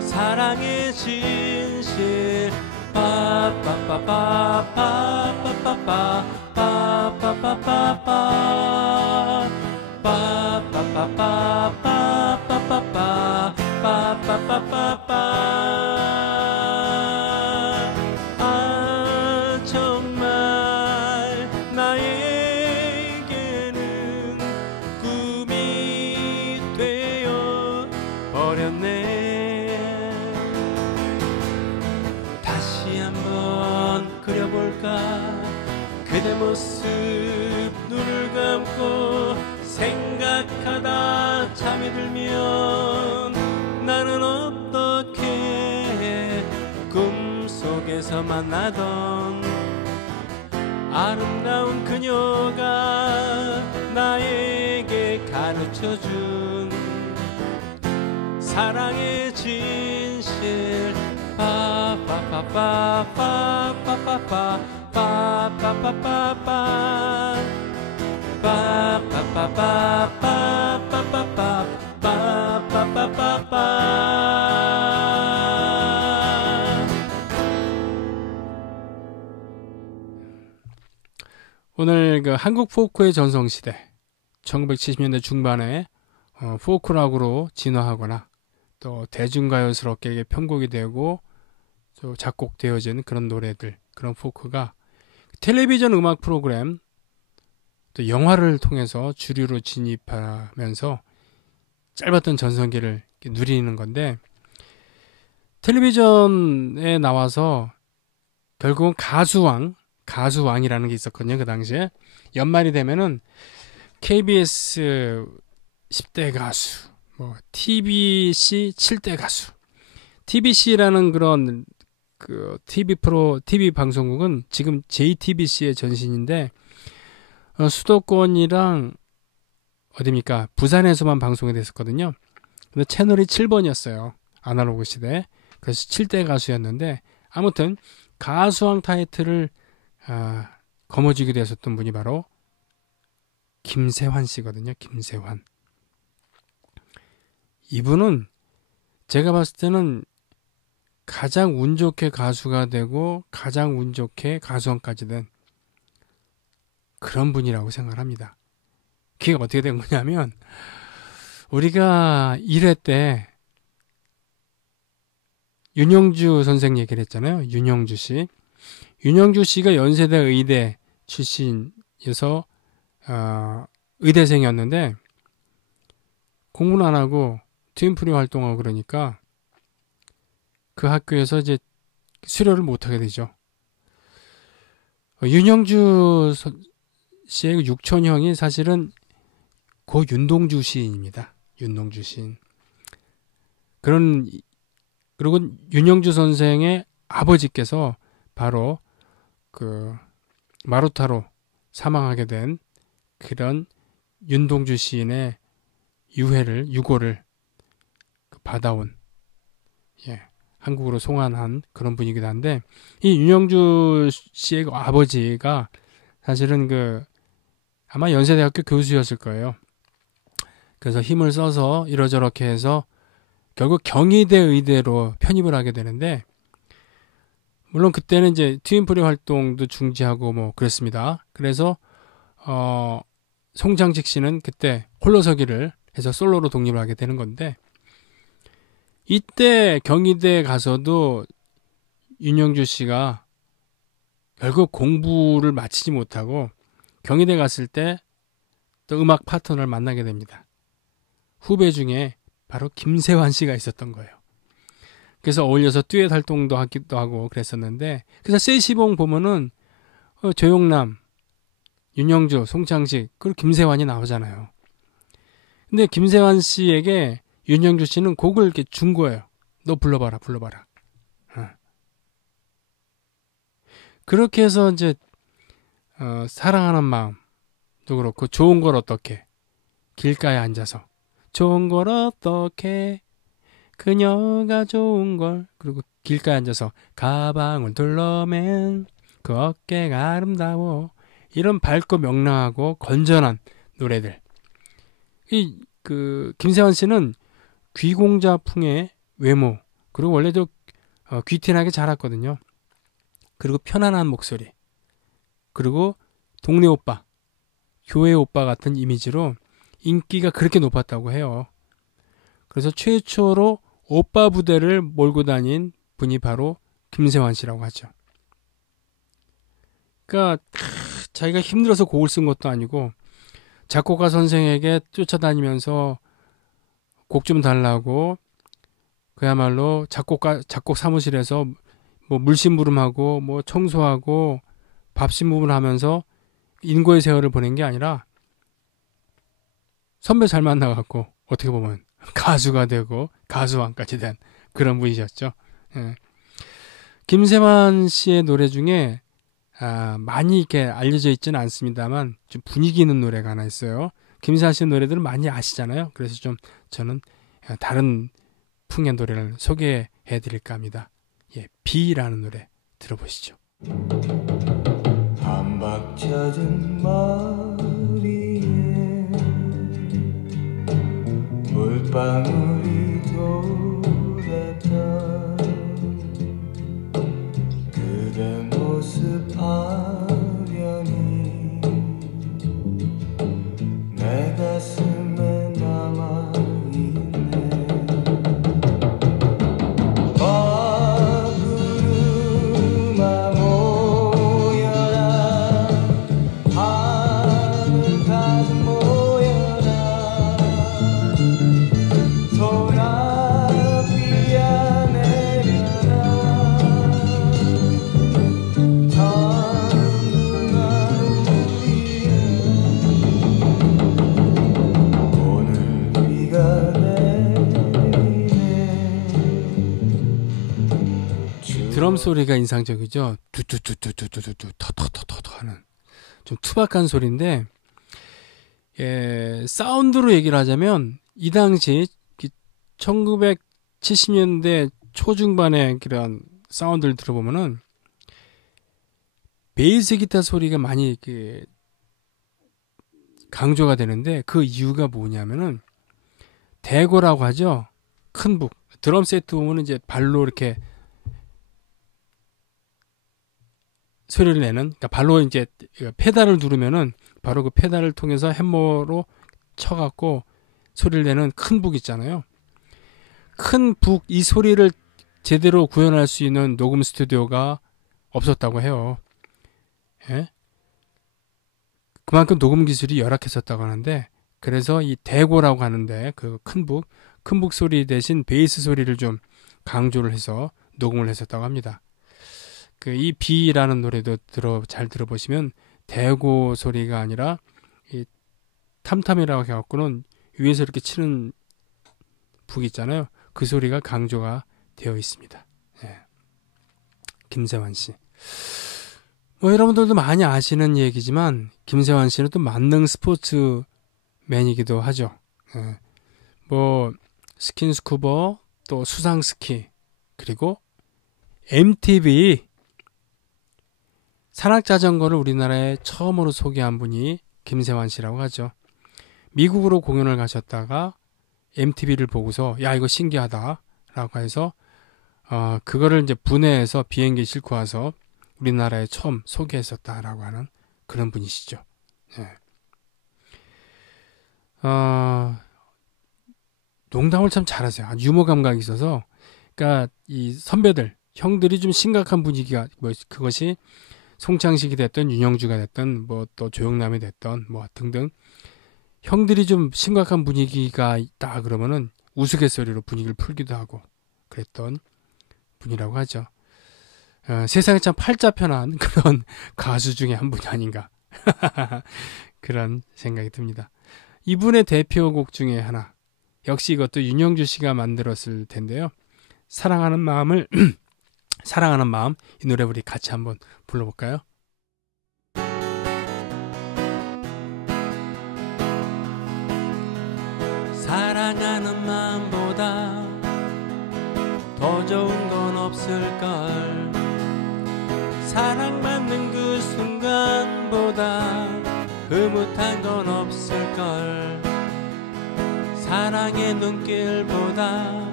사랑의 진실. 아 정말 나에게는 꿈이 되어 버렸네. 다시 한번 그려볼까 그대 모습. 눈을 감고 생각하다 잠이 들면 나는 어떻게 꿈속에서 만나던 아름다운 그녀가 나에게 가르쳐준 사랑의 진실. 오늘 그 한국 포크의 전성시대 1970년대 중반에 포크락으로 진화하거나 또 대중가요스럽게 편곡이 되고 또 작곡되어진 그런 노래들, 그런 포크가 텔레비전 음악 프로그램 또 영화를 통해서 주류로 진입하면서 짧았던 전성기를 누리는 건데 텔레비전에 나와서 결국은 가수왕이라는 게 있었거든요. 그 당시에 연말이 되면은 KBS 10대 가수, 뭐 TBC 7대 가수, TBC라는 그런 그 TV 방송국은 지금 JTBC의 전신인데 수도권이랑 어디입니까? 부산에서만 방송이 됐었거든요. 근데 채널이 7번이었어요. 아날로그 시대. 그래서 7대 가수였는데 아무튼 가수왕 타이틀을 거머쥐기도 했었던 분이 바로 김세환 씨거든요. 김세환. 이분은 제가 봤을 때는 가장 운 좋게 가수가 되고 가장 운 좋게 가수왕까지 된 그런 분이라고 생각합니다. 그게 어떻게 된 거냐면 우리가 1회 때 윤영주 선생 얘기를 했잖아요. 윤영주 씨. 윤영주 씨가 연세대 의대 출신이어서 의대생이었는데 공부는 안 하고 트윈프리 활동하고 그러니까 그 학교에서 이제 수료를 못하게 되죠. 윤영주 씨의 육촌형이 사실은 고 윤동주 시인입니다. 윤동주 시인. 그리고 윤영주 선생의 아버지께서 바로 그 마루타로 사망하게 된 그런 윤동주 시인의 유고를 받아온 한국으로 송환한 그런 분이기도 한데 이 윤영주 씨의 아버지가 사실은 아마 연세대학교 교수였을 거예요. 그래서 힘을 써서 이러저렇게 해서 결국 경희대 의대로 편입을 하게 되는데 물론 그때는 이제 트윈프리 활동도 중지하고 뭐 그랬습니다. 그래서 송창식 씨는 그때 홀로서기를 해서 솔로로 독립을 하게 되는 건데 이때 경희대 가서도 윤영주 씨가 결국 공부를 마치지 못하고 경희대 갔을 때 또 음악 파트너를 만나게 됩니다. 후배 중에 바로 김세환 씨가 있었던 거예요. 그래서 어울려서 듀엣 활동도 하기도 하고 그랬었는데 그래서 세시봉 보면은 조용남, 윤영주, 송창식 그리고 김세환이 나오잖아요. 근데 김세환 씨에게 윤영주 씨는 곡을 이렇게 준 거예요. 너 불러봐라. 그렇게 해서 이제 사랑하는 마음도 그렇고 좋은 걸 어떻게 길가에 앉아서 좋은 걸 어떻게 그녀가 좋은 걸 그리고 길가에 앉아서 가방을 둘러맨 그 어깨가 아름다워 이런 밝고 명랑하고 건전한 노래들. 김세환 씨는 귀공자풍의 외모 그리고 원래도 귀티나게 자랐거든요. 그리고 편안한 목소리 그리고 동네 오빠 교회 오빠 같은 이미지로 인기가 그렇게 높았다고 해요. 그래서 최초로 오빠 부대를 몰고 다닌 분이 바로 김세환 씨라고 하죠. 그러니까 자기가 힘들어서 곡을 쓴 것도 아니고 작곡가 선생에게 쫓아다니면서 곡 좀 달라고 그야말로 작곡 사무실에서 뭐 물심부름하고 뭐 청소하고 밥심부름하면서 인고의 세월을 보낸 게 아니라 선배 잘 만나갖고 어떻게 보면 가수가 되고 가수왕까지 된 그런 분이셨죠. 김세환 씨의 노래 중에 많이 이렇게 알려져 있지는 않습니다만 좀 분위기 있는 노래가 하나 있어요. 김세환 씨의 노래들은 많이 아시잖아요. 그래서 좀 저는 다른 풍의 노래를 소개해 드릴까 합니다. 비라는 노래 들어보시죠. 한박젖은 머리에 물방울이 돋았던 그대 모습 아련히 내 가슴에 남아있네. 구름아 모여라 아직 모여라 소나비야 내려라 당분간 우리는 오늘 비가 내리네 드럼 소리가 인상적이죠. 두두두두두두두 터터터터 하는 좀 투박한 소리인데, 사운드로 얘기를 하자면 이 당시 1970년대 초중반의 그런 사운드를 들어보면은 베이스 기타 소리가 많이 강조가 되는데, 그 이유가 뭐냐면은 대고라고 하죠. 큰 북. 드럼 세트 보면은 이제 발로 이렇게 소리를 내는, 그러니까 발로 이제 페달을 누르면은 바로 그 페달을 통해서 햄머로 쳐갖고 소리를 내는 큰 북 있잖아요. 큰 북, 이 소리를 제대로 구현할 수 있는 녹음 스튜디오가 없었다고 해요. 예? 그만큼 녹음 기술이 열악했었다고 하는데, 그래서 이 대고라고 하는데 그 큰 북 소리 대신 베이스 소리를 좀 강조를 해서 녹음을 했었다고 합니다. 이 비라는 노래도 잘 들어보시면 대고 소리가 아니라 이 탐탐이라고 해갖고는 위에서 이렇게 치는 북 있잖아요. 그 소리가 강조가 되어 있습니다. 예. 김세환 씨. 여러분들도 많이 아시는 얘기지만 김세환 씨는 또 만능 스포츠맨이기도 하죠. 예. 스킨스쿠버, 또 수상스키, 그리고 MTV 산악자전거를 우리나라에 처음으로 소개한 분이 김세환 씨라고 하죠. 미국으로 공연을 가셨다가 MTV를 보고서 야 이거 신기하다 라고 해서 그거를 이제 분해해서 비행기 싣고 와서 우리나라에 처음 소개했었다라고 하는 그런 분이시죠. 예. 농담을 참 잘하세요. 유머 감각이 있어서, 그러니까 이 선배들, 형들이 좀 심각한 분위기가 그것이 송창식이 됐든 윤영주가 됐든 또 조영남이 됐든 등등 형들이 좀 심각한 분위기가 있다 그러면은 우스갯소리로 분위기를 풀기도 하고 그랬던 분이라고 하죠. 세상에 참 팔자편한 그런 가수 중에 한 분이 아닌가 그런 생각이 듭니다. 이분의 대표곡 중에 하나, 역시 이것도 윤영주 씨가 만들었을 텐데요. 사랑하는 마음, 이 노래 우리 같이 한번 불러볼까요? 사랑하는 마음보다 더 좋은 건 없을걸. 사랑받는 그 순간보다 흐뭇한 건 없을걸. 사랑의 눈길보다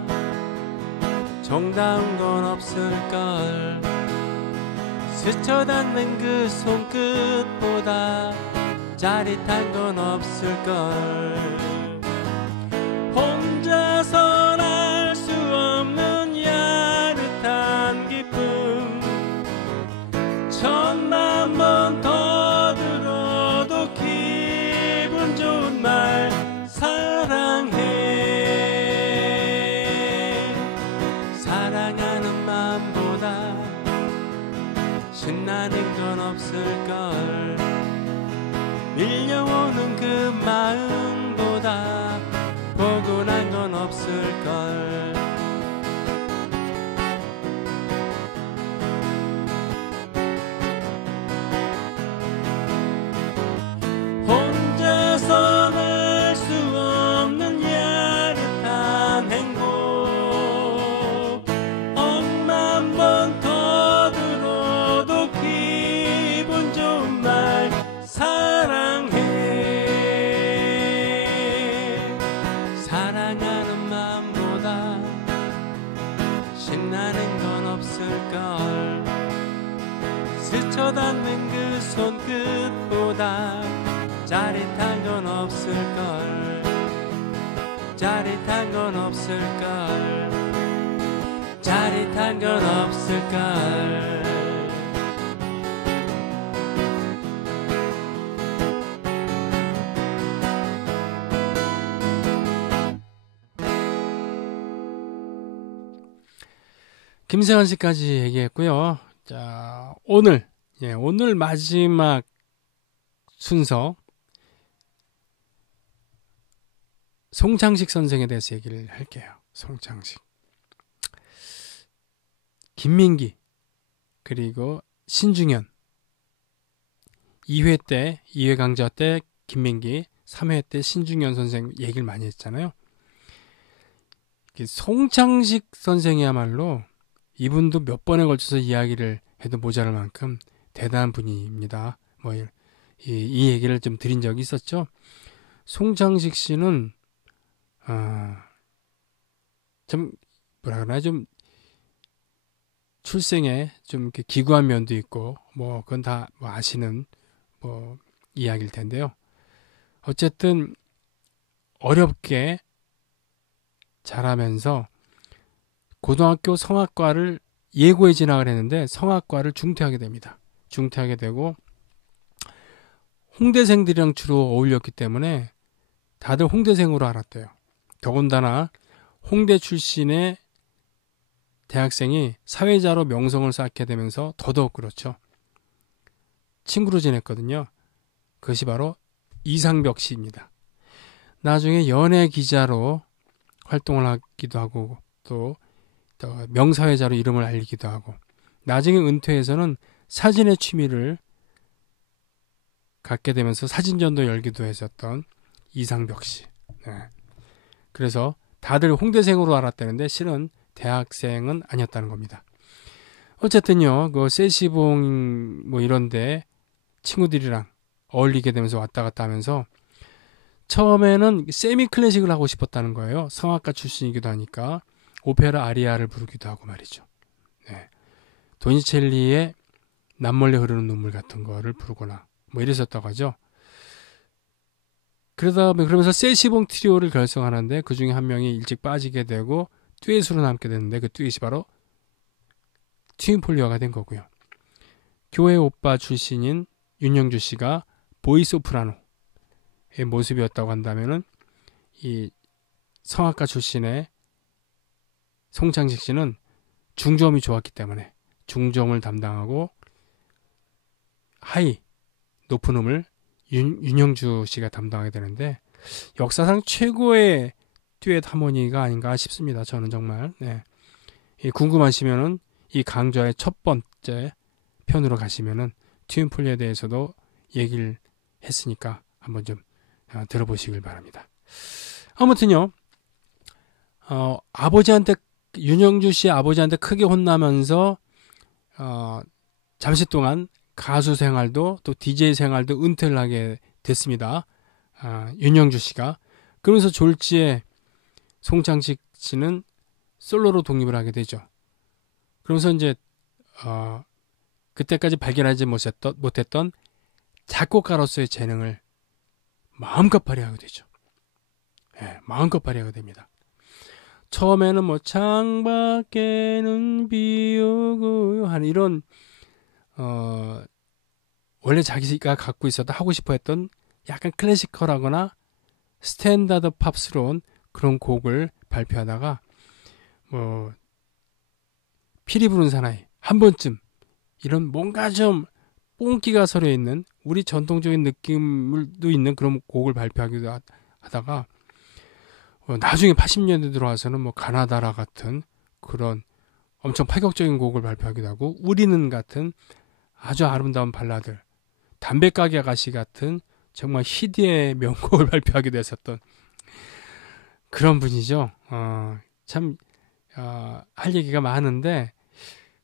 정다운 건 없을걸. 스쳐닿는 그 손끝보다 짜릿한 건 없을걸. 혼자선 알 수 없는 야릇한 기쁨, 천만 번 더 들어도 기분 좋은 말 사랑해. 사랑하는 마음보다 신나는 건 없을걸. 밀려오는 그 마음보다 포근한 건 없을걸. 혼자선 알 수 없는 야릇한 행복, 억만 번 더 들어도 기분 좋은 말 사랑해. 사랑하는 마음보다 신나는 건 없을걸. 스쳐닿는 그 손끝보다 짜릿한 건 없을걸. 짜릿한 건 없을걸. 짜릿한 건 없을걸. 김세환 씨까지 얘기했고요. 자, 오늘 마지막 순서 송창식 선생에 대해서 얘기를 할게요. 송창식, 김민기, 그리고 신중현. 2회 강좌 때 김민기, 3회 때 신중현 선생 얘기를 많이 했잖아요. 송창식 선생이야말로 이분도 몇 번에 걸쳐서 이야기를 해도 모자랄 만큼 대단한 분입니다. 뭐 이 얘기를 좀 드린 적이 있었죠. 송창식 씨는 좀 뭐라 그러나 좀 출생에 좀 이렇게 기구한 면도 있고 뭐 그건 다 뭐 아시는 뭐 이야기일 텐데요. 어쨌든 어렵게 자라면서 고등학교 성악과를 예고에 진학을 했는데 성악과를 중퇴하게 됩니다. 중퇴하게 되고 홍대생들이랑 주로 어울렸기 때문에 다들 홍대생으로 알았대요. 더군다나 홍대 출신의 대학생이 사회자로 명성을 쌓게 되면서 더더욱 그렇죠. 친구로 지냈거든요. 그것이 바로 이상벽 씨입니다. 나중에 연예 기자로 활동을 하기도 하고 또 명사회자로 이름을 알리기도 하고 나중에 은퇴해서는 사진의 취미를 갖게 되면서 사진전도 열기도 했었던 이상벽 씨. 네. 그래서 다들 홍대생으로 알았다는데 실은 대학생은 아니었다는 겁니다. 어쨌든요, 그 세시봉 뭐 이런데 친구들이랑 어울리게 되면서 왔다 갔다 하면서 처음에는 세미 클래식을 하고 싶었다는 거예요. 성악가 출신이기도 하니까 오페라 아리아를 부르기도 하고 말이죠. 네. 도니첼리의 남몰래 흐르는 눈물 같은 거를 부르거나 뭐 이랬었다고 하죠. 그러면서 세시봉 트리오를 결성하는데 그 중에 한 명이 일찍 빠지게 되고 듀엣으로 남게 됐는데 그 듀엣이 바로 트윈폴리오가 된 거고요. 교회 오빠 출신인 윤영주 씨가 보이소프라노의 모습이었다고 한다면은 이 성악가 출신의 송창식 씨는 중저음이 좋았기 때문에 중저음을 담당하고 하이 높은 음을 윤영주 씨가 담당하게 되는데 역사상 최고의 듀엣 하모니가 아닌가 싶습니다. 저는 정말. 네. 궁금하시면은 이 강좌의 첫 번째 편으로 가시면은 트윈폴리에 대해서도 얘기를 했으니까 한번 좀 들어보시길 바랍니다. 아무튼요, 아버지한테 윤영주 씨 아버지한테 크게 혼나면서 잠시 동안 가수 생활도 또 DJ 생활도 은퇴를 하게 됐습니다. 윤영주 씨가. 그러면서 졸지에 송창식 씨는 솔로로 독립을 하게 되죠. 그러면서 이제 그때까지 발견하지 못했던 작곡가로서의 재능을 마음껏 발휘하게 되죠. 네, 마음껏 발휘하게 됩니다. 처음에는 뭐 창밖에는 비 오고 하는 이런 원래 자기가 갖고 있었다 하고 싶어 했던 약간 클래시컬하거나 스탠다드 팝스러운 그런 곡을 발표하다가 뭐 피리 부는 사나이 한 번쯤 이런 뭔가 좀 뽕기가 서려 있는 우리 전통적인 느낌도 있는 그런 곡을 발표하기도 하다가 나중에 80년대 들어와서는 뭐 가나다라 같은 그런 엄청 파격적인 곡을 발표하기도 하고 우리는 같은 아주 아름다운 발라드, 담배가게 아가씨 같은 정말 희대의 명곡을 발표하기도 했었던 그런 분이죠. 참 할 얘기가 많은데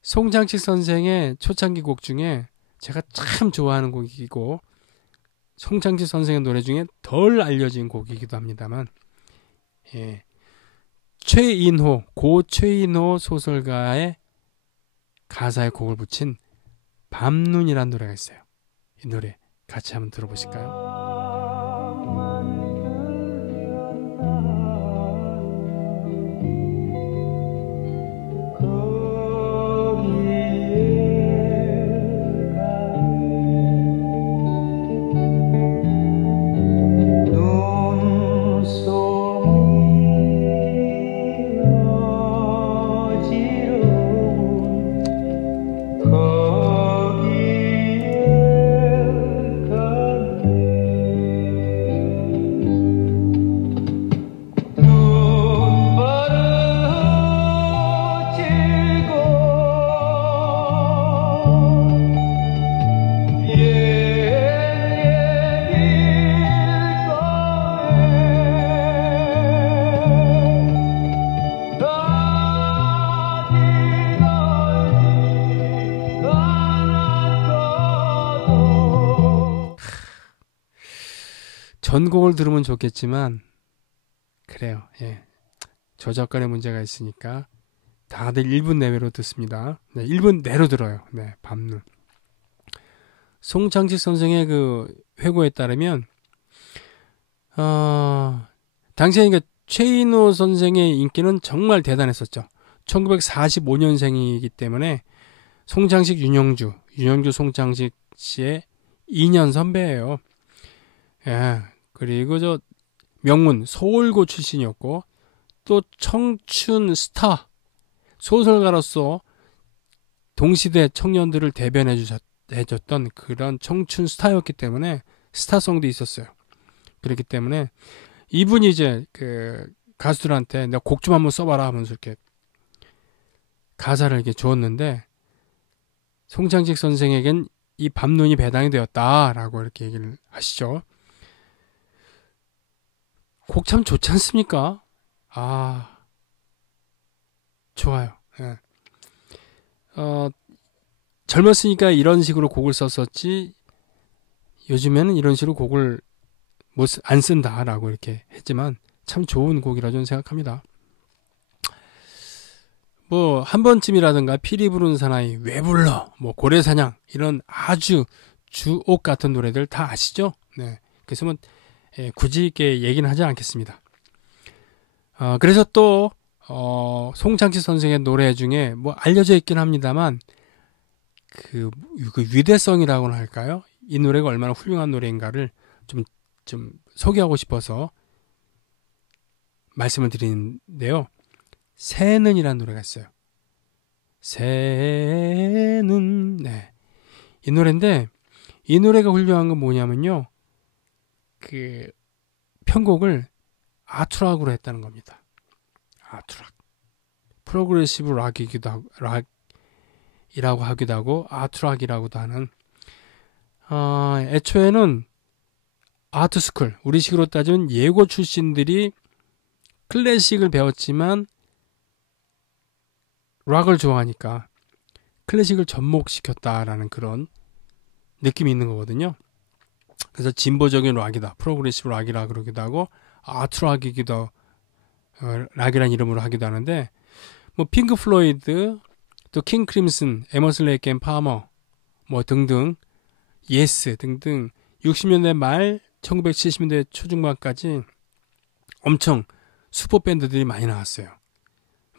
송창식 선생의 초창기 곡 중에 제가 참 좋아하는 곡이고 송창식 선생의 노래 중에 덜 알려진 곡이기도 합니다만 고 최인호 소설가의 가사에 곡을 붙인 밤눈이라는 노래가 있어요. 이 노래 같이 한번 들어보실까요? 눈송이 어지러워 전곡을 들으면 좋겠지만 그래요. 예. 저작권의 문제가 있으니까 다들 1분 내외로 듣습니다. 네, 1분 내로 들어요. 네, 밤눈. 송창식 선생의 그 회고에 따르면 당시에 그러니까 최인호 선생의 인기는 정말 대단했었죠. 1945년생이기 때문에 송창식, 윤영주 송창식 씨의 2년 선배예요. 예, 그리고 저 명문 서울고 출신이었고 또 청춘 스타 소설가로서 동시대 청년들을 대변해줬던 그런 청춘 스타였기 때문에 스타성도 있었어요. 그렇기 때문에 이분이 이제 그 가수들한테 내가 곡 좀 한번 써봐라 하면서 이렇게 가사를 이렇게 주었는데 송창식 선생에겐 이 밤눈이 배당이 되었다라고 이렇게 얘기를 하시죠. 곡 참 좋지 않습니까? 아, 좋아요. 예. 젊었으니까 이런 식으로 곡을 썼었지 요즘에는 이런 식으로 곡을 안 쓴다라고 이렇게 했지만 참 좋은 곡이라 저는 생각합니다. 뭐 한 번쯤이라든가 피리 부는 사나이, 왜 불러, 뭐 고래사냥 이런 아주 주옥 같은 노래들 다 아시죠? 네. 그래서 뭐 굳이 이렇게 얘기는 하지 않겠습니다. 그래서 또 송창식 선생의 노래 중에 뭐 알려져 있긴 합니다만 그 위대성이라고는 할까요? 이 노래가 얼마나 훌륭한 노래인가를 좀 소개하고 싶어서 말씀을 드리는데요. 새는이라는 노래가 있어요. 새는, 네. 이 노래인데, 이 노래가 훌륭한 건 뭐냐면요. 그, 편곡을 아트락으로 했다는 겁니다. 아트락. 프로그레시브 락이라고 하기도 하고, 아트락이라고도 하는, 애초에는 아트스쿨, 우리식으로 따지면 예고 출신들이 클래식을 배웠지만 락을 좋아하니까 클래식을 접목시켰다라는 그런 느낌이 있는 거거든요. 그래서 진보적인 락이다, 프로그레시브 락이라 그러기도 하고 아트락이기도 락이라는 이름으로 하기도 하는데 뭐 핑크 플로이드, 또 킹 크림슨, 에머슨 레이크 앤 파머 뭐 등등 예스 등등 60년대 말 1970년대 초중반까지 엄청 슈퍼밴드들이 많이 나왔어요.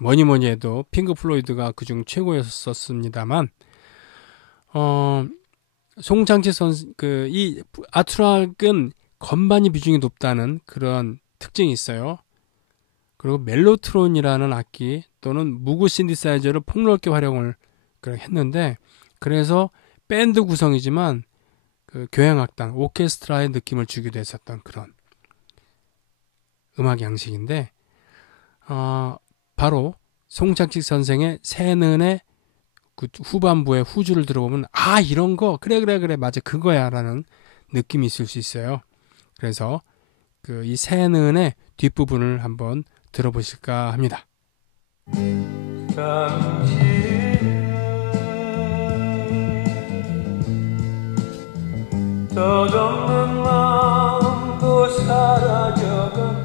뭐니 해도 핑크 플로이드가 그중 최고였었습니다만 송창식 선생 이 아트락은 건반이 비중이 높다는 그런 특징이 있어요. 그리고 멜로트론이라는 악기 또는 무구 신디사이저를 폭넓게 활용을 했는데 그래서 밴드 구성이지만 그 교향악단, 오케스트라의 느낌을 주기도 했었던 그런 음악 양식인데 바로 송창식 선생의 새는의 그 후반부의 후주를 들어보면 아 이런 거 그래 맞아 그거야 라는 느낌이 있을 수 있어요. 그래서 그 이 새는의 뒷부분을 한번 들어보실까 합니다. 떠도는 마음도 사라져간다.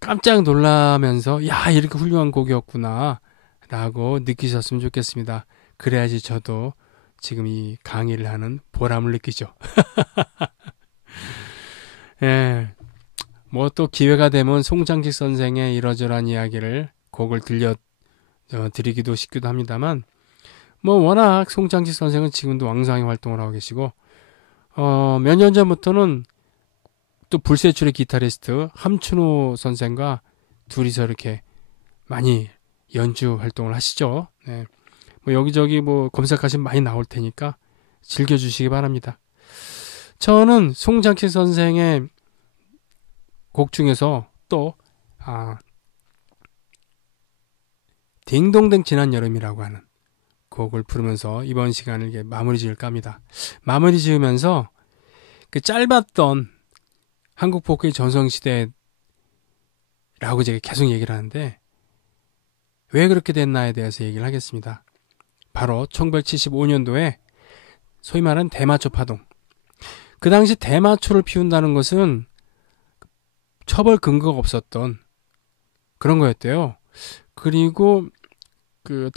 깜짝 놀라면서 야 이렇게 훌륭한 곡이었구나 라고 느끼셨으면 좋겠습니다. 그래야지 저도 지금 이 강의를 하는 보람을 느끼죠. 예, 뭐 또 기회가 되면 송창식 선생의 이러저러한 이야기를 곡을 드리기도 싶기도 합니다만 뭐 워낙 송창식 선생은 지금도 왕성하게 활동을 하고 계시고 몇 년 전부터는 또 불세출의 기타리스트 함춘호 선생과 둘이서 이렇게 많이 연주 활동을 하시죠. 네. 뭐 여기저기 뭐 검색하시면 많이 나올 테니까 즐겨주시기 바랍니다. 저는 송장식 선생의 곡 중에서 또 딩동댕 지난 여름이라고 하는 곡을 부르면서 이번 시간을 이렇게 마무리 지을까 합니다. 마무리 지으면서 그 짧았던 한국 포크의 전성시대라고 제가 계속 얘기를 하는데 왜 그렇게 됐나에 대해서 얘기를 하겠습니다. 바로 1975년도에 소위 말하는 대마초 파동. 그 당시 대마초를 피운다는 것은 처벌 근거가 없었던 그런 거였대요. 그리고 그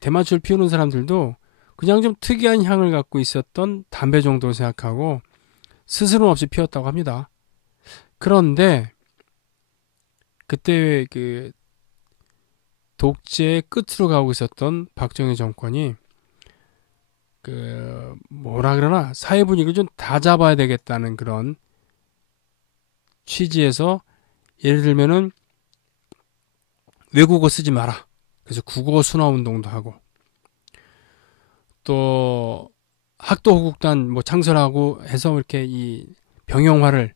대마초를 피우는 사람들도 그냥 좀 특이한 향을 갖고 있었던 담배 정도로 생각하고 스스럼 없이 피웠다고 합니다. 그런데 그때 그 독재의 끝으로 가고 있었던 박정희 정권이 그 뭐라 그러나 사회 분위기를 좀 다 잡아야 되겠다는 그런 취지에서 예를 들면은 외국어 쓰지 마라. 그래서 국어 순화 운동도 하고 또 학도 호국단 뭐 창설하고 해서 이렇게 이 병영화를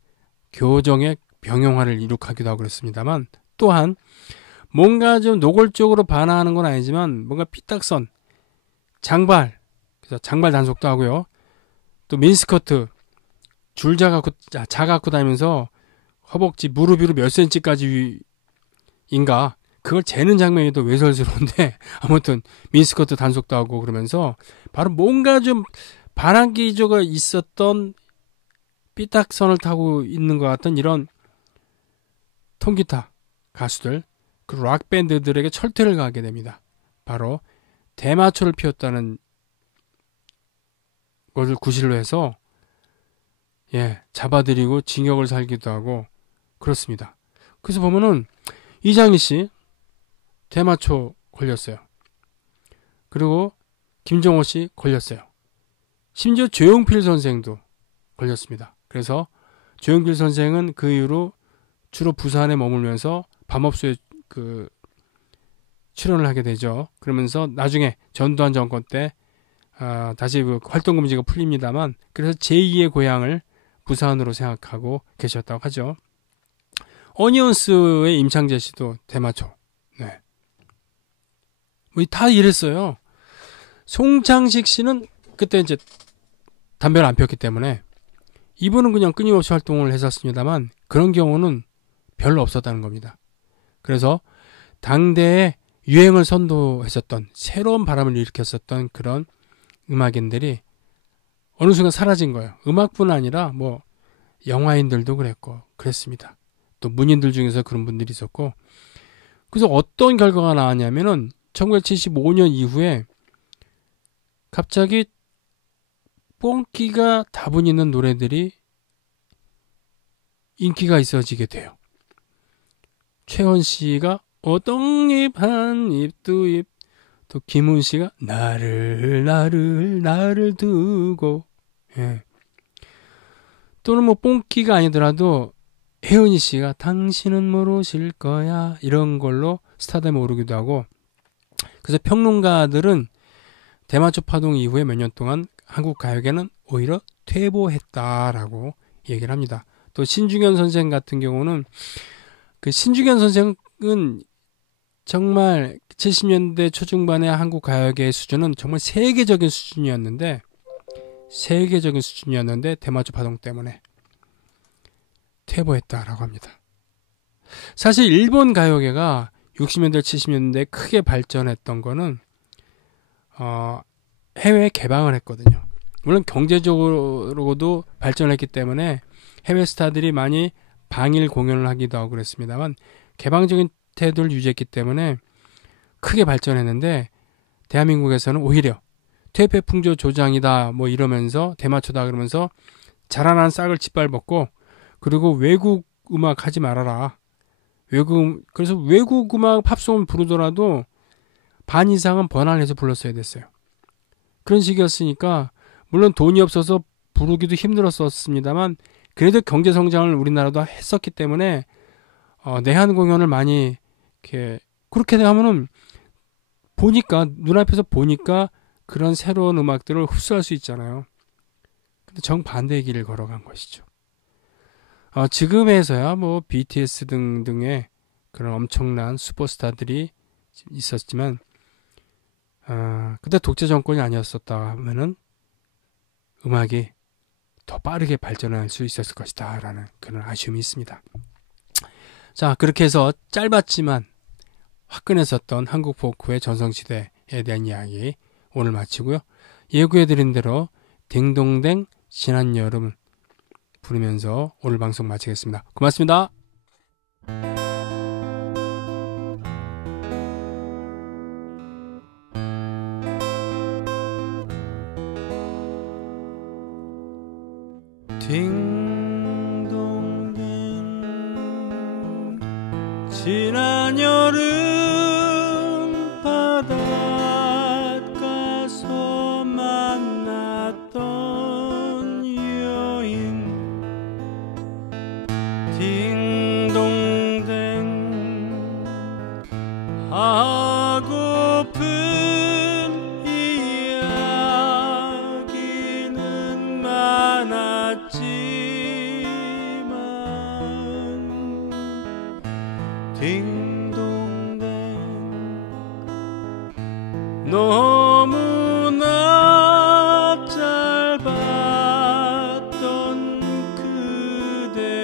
교정의 병영화를 이룩하기도 하고 그랬습니다만 또한 뭔가 좀 노골적으로 반항하는 건 아니지만 뭔가 삐딱선 장발 그래서 장발 단속도 하고요. 또 미니스커트 줄 자갖고 다니면서 허벅지 무릎 위로 몇 센치까지 인가 그걸 재는 장면이 또 외설스러운데 아무튼 미니스커트 단속도 하고 그러면서 바로 뭔가 좀 반항 기조가 있었던 삐딱선을 타고 있는 것 같은 이런 통기타 가수들 그 락 밴드들에게 철퇴를 가하게 됩니다. 바로 대마초를 피웠다는 것을 구실로 해서 잡아들이고 징역을 살기도 하고 그렇습니다. 그래서 보면은 이장희 씨 대마초 걸렸어요. 그리고 김정호 씨 걸렸어요. 심지어 조용필 선생도 걸렸습니다. 그래서 조용필 선생은 그 이후로 주로 부산에 머물면서 밤업소에 그 출연을 하게 되죠. 그러면서 나중에 전두환 정권 때 다시 그 활동 금지가 풀립니다만 그래서 제2의 고향을 부산으로 생각하고 계셨다고 하죠. 어니언스의 임창재 씨도 대마초. 네. 뭐 다 이랬어요. 송창식 씨는 그때 이제 담배를 안 피웠기 때문에 이분은 그냥 끊임없이 활동을 했었습니다만 그런 경우는 별로 없었다는 겁니다. 그래서 당대에 유행을 선도했었던 새로운 바람을 일으켰었던 그런 음악인들이 어느 순간 사라진 거예요. 음악뿐 아니라 뭐 영화인들도 그랬고 그랬습니다. 또 문인들 중에서 그런 분들이 있었고 그래서 어떤 결과가 나왔냐면은 1975년 이후에 갑자기 뽕기가 다분 있는 노래들이 인기가 있어지게 돼요. 최원 씨가 어떡잎 한 잎 두 잎 또 김훈 씨가 나를 두고 또는 뭐 뽕기가 아니더라도 혜은이 씨가 당신은 모르실 거야 이런 걸로 스타덤에 오르기도 하고 그래서 평론가들은 대마초 파동 이후에 몇 년 동안 한국 가요계는 오히려 퇴보했다라고 얘기를 합니다. 또 신중현 선생 같은 경우는 그 신중현 선생은 정말 70년대 초중반의 한국 가요계의 수준은 정말 세계적인 수준이었는데 대마초 파동 때문에 퇴보했다라고 합니다. 사실 일본 가요계가 60년대 70년대에 크게 발전했던 거는 해외 개방을 했거든요. 물론 경제적으로도 발전했기 때문에 해외 스타들이 많이 방일 공연을 하기도 하고 그랬습니다만 개방적인 태도를 유지했기 때문에 크게 발전했는데 대한민국에서는 오히려 퇴폐 풍조 조장이다 뭐 이러면서 대마초다 그러면서 자라난 싹을 짓밟았고 그리고 외국 음악 하지 말아라. 그래서 외국 음악 팝송을 부르더라도 반 이상은 번안해서 불렀어야 됐어요. 그런 식이었으니까 물론 돈이 없어서 부르기도 힘들었었습니다만 그래도 경제 성장을 우리나라도 했었기 때문에 내한 공연을 많이 이렇게 그렇게 하면은 보니까 눈앞에서 보니까 그런 새로운 음악들을 흡수할 수 있잖아요. 근데 정반대의 길을 걸어간 것이죠. 지금에서야 뭐 BTS 등등의 그런 엄청난 슈퍼스타들이 있었지만 그때 독재 정권이 아니었었다 하면은 음악이 더 빠르게 발전할 수 있었을 것이다 라는 그런 아쉬움이 있습니다. 자, 그렇게 해서 짧았지만 화끈했었던 한국 포크의 전성시대에 대한 이야기 오늘 마치고요. 예고해드린 대로 딩동댕 지난 여름 부르면서 오늘 방송 마치겠습니다. 고맙습니다. 딩동댕 지난 여름 바닷가서 만났던 여인 딩동댕 하고픈 이야기는 많았지만 딩동댕 너무나 짧았던 그대와의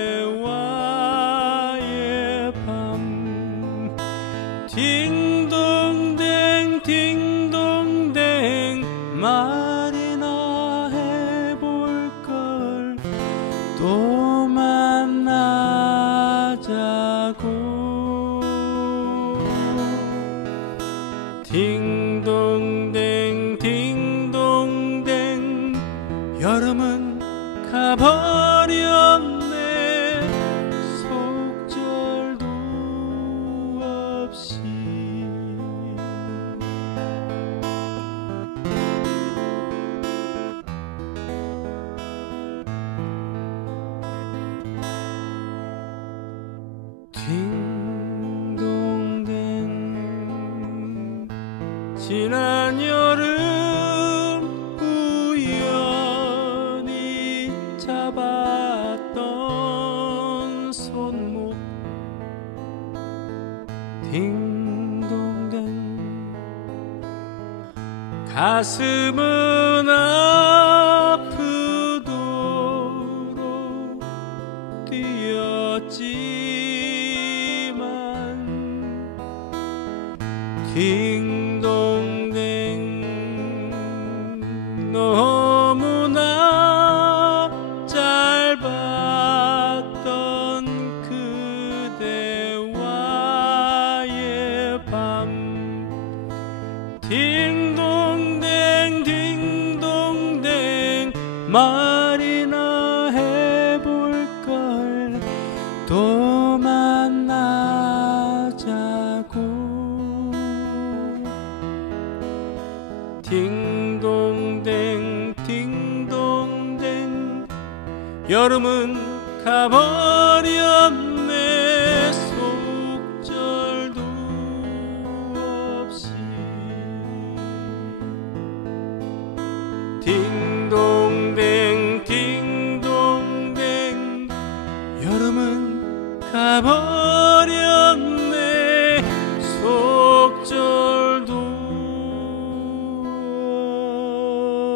밤 딩동댕 딩동댕 말이나 해볼걸 또 만나자고 딩동댕 딩동댕 여름은 가버렸네 속절도 없이 딩동댕 지난 여름 우연히 잡았던 손목 딩동댕 가슴은 아프도록 뛰었지만 딩동댕 너무나 짧았던 그대와의 밤 딩동댕 딩동댕 말이나 해볼걸 또 만나자고 딩동댕 딩동댕 여름은 가버렸네 속절도 없이 딩동댕 딩동댕 여름은 가버렸네 속절도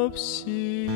없이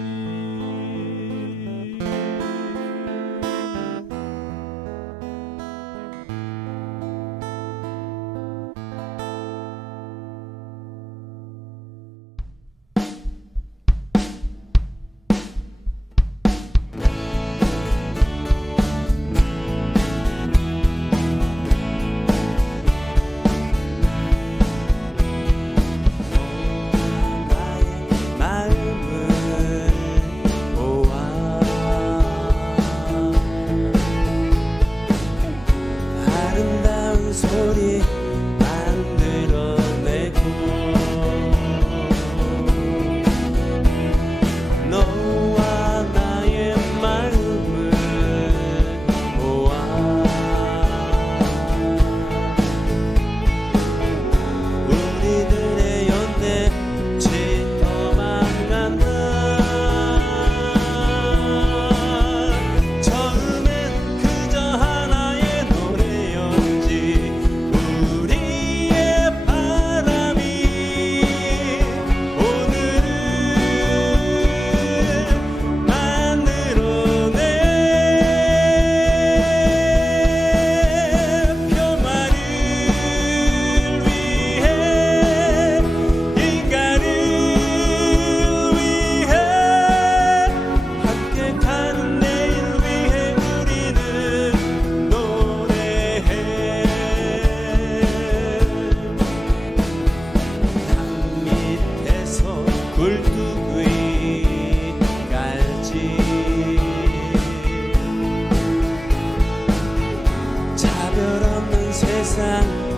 세상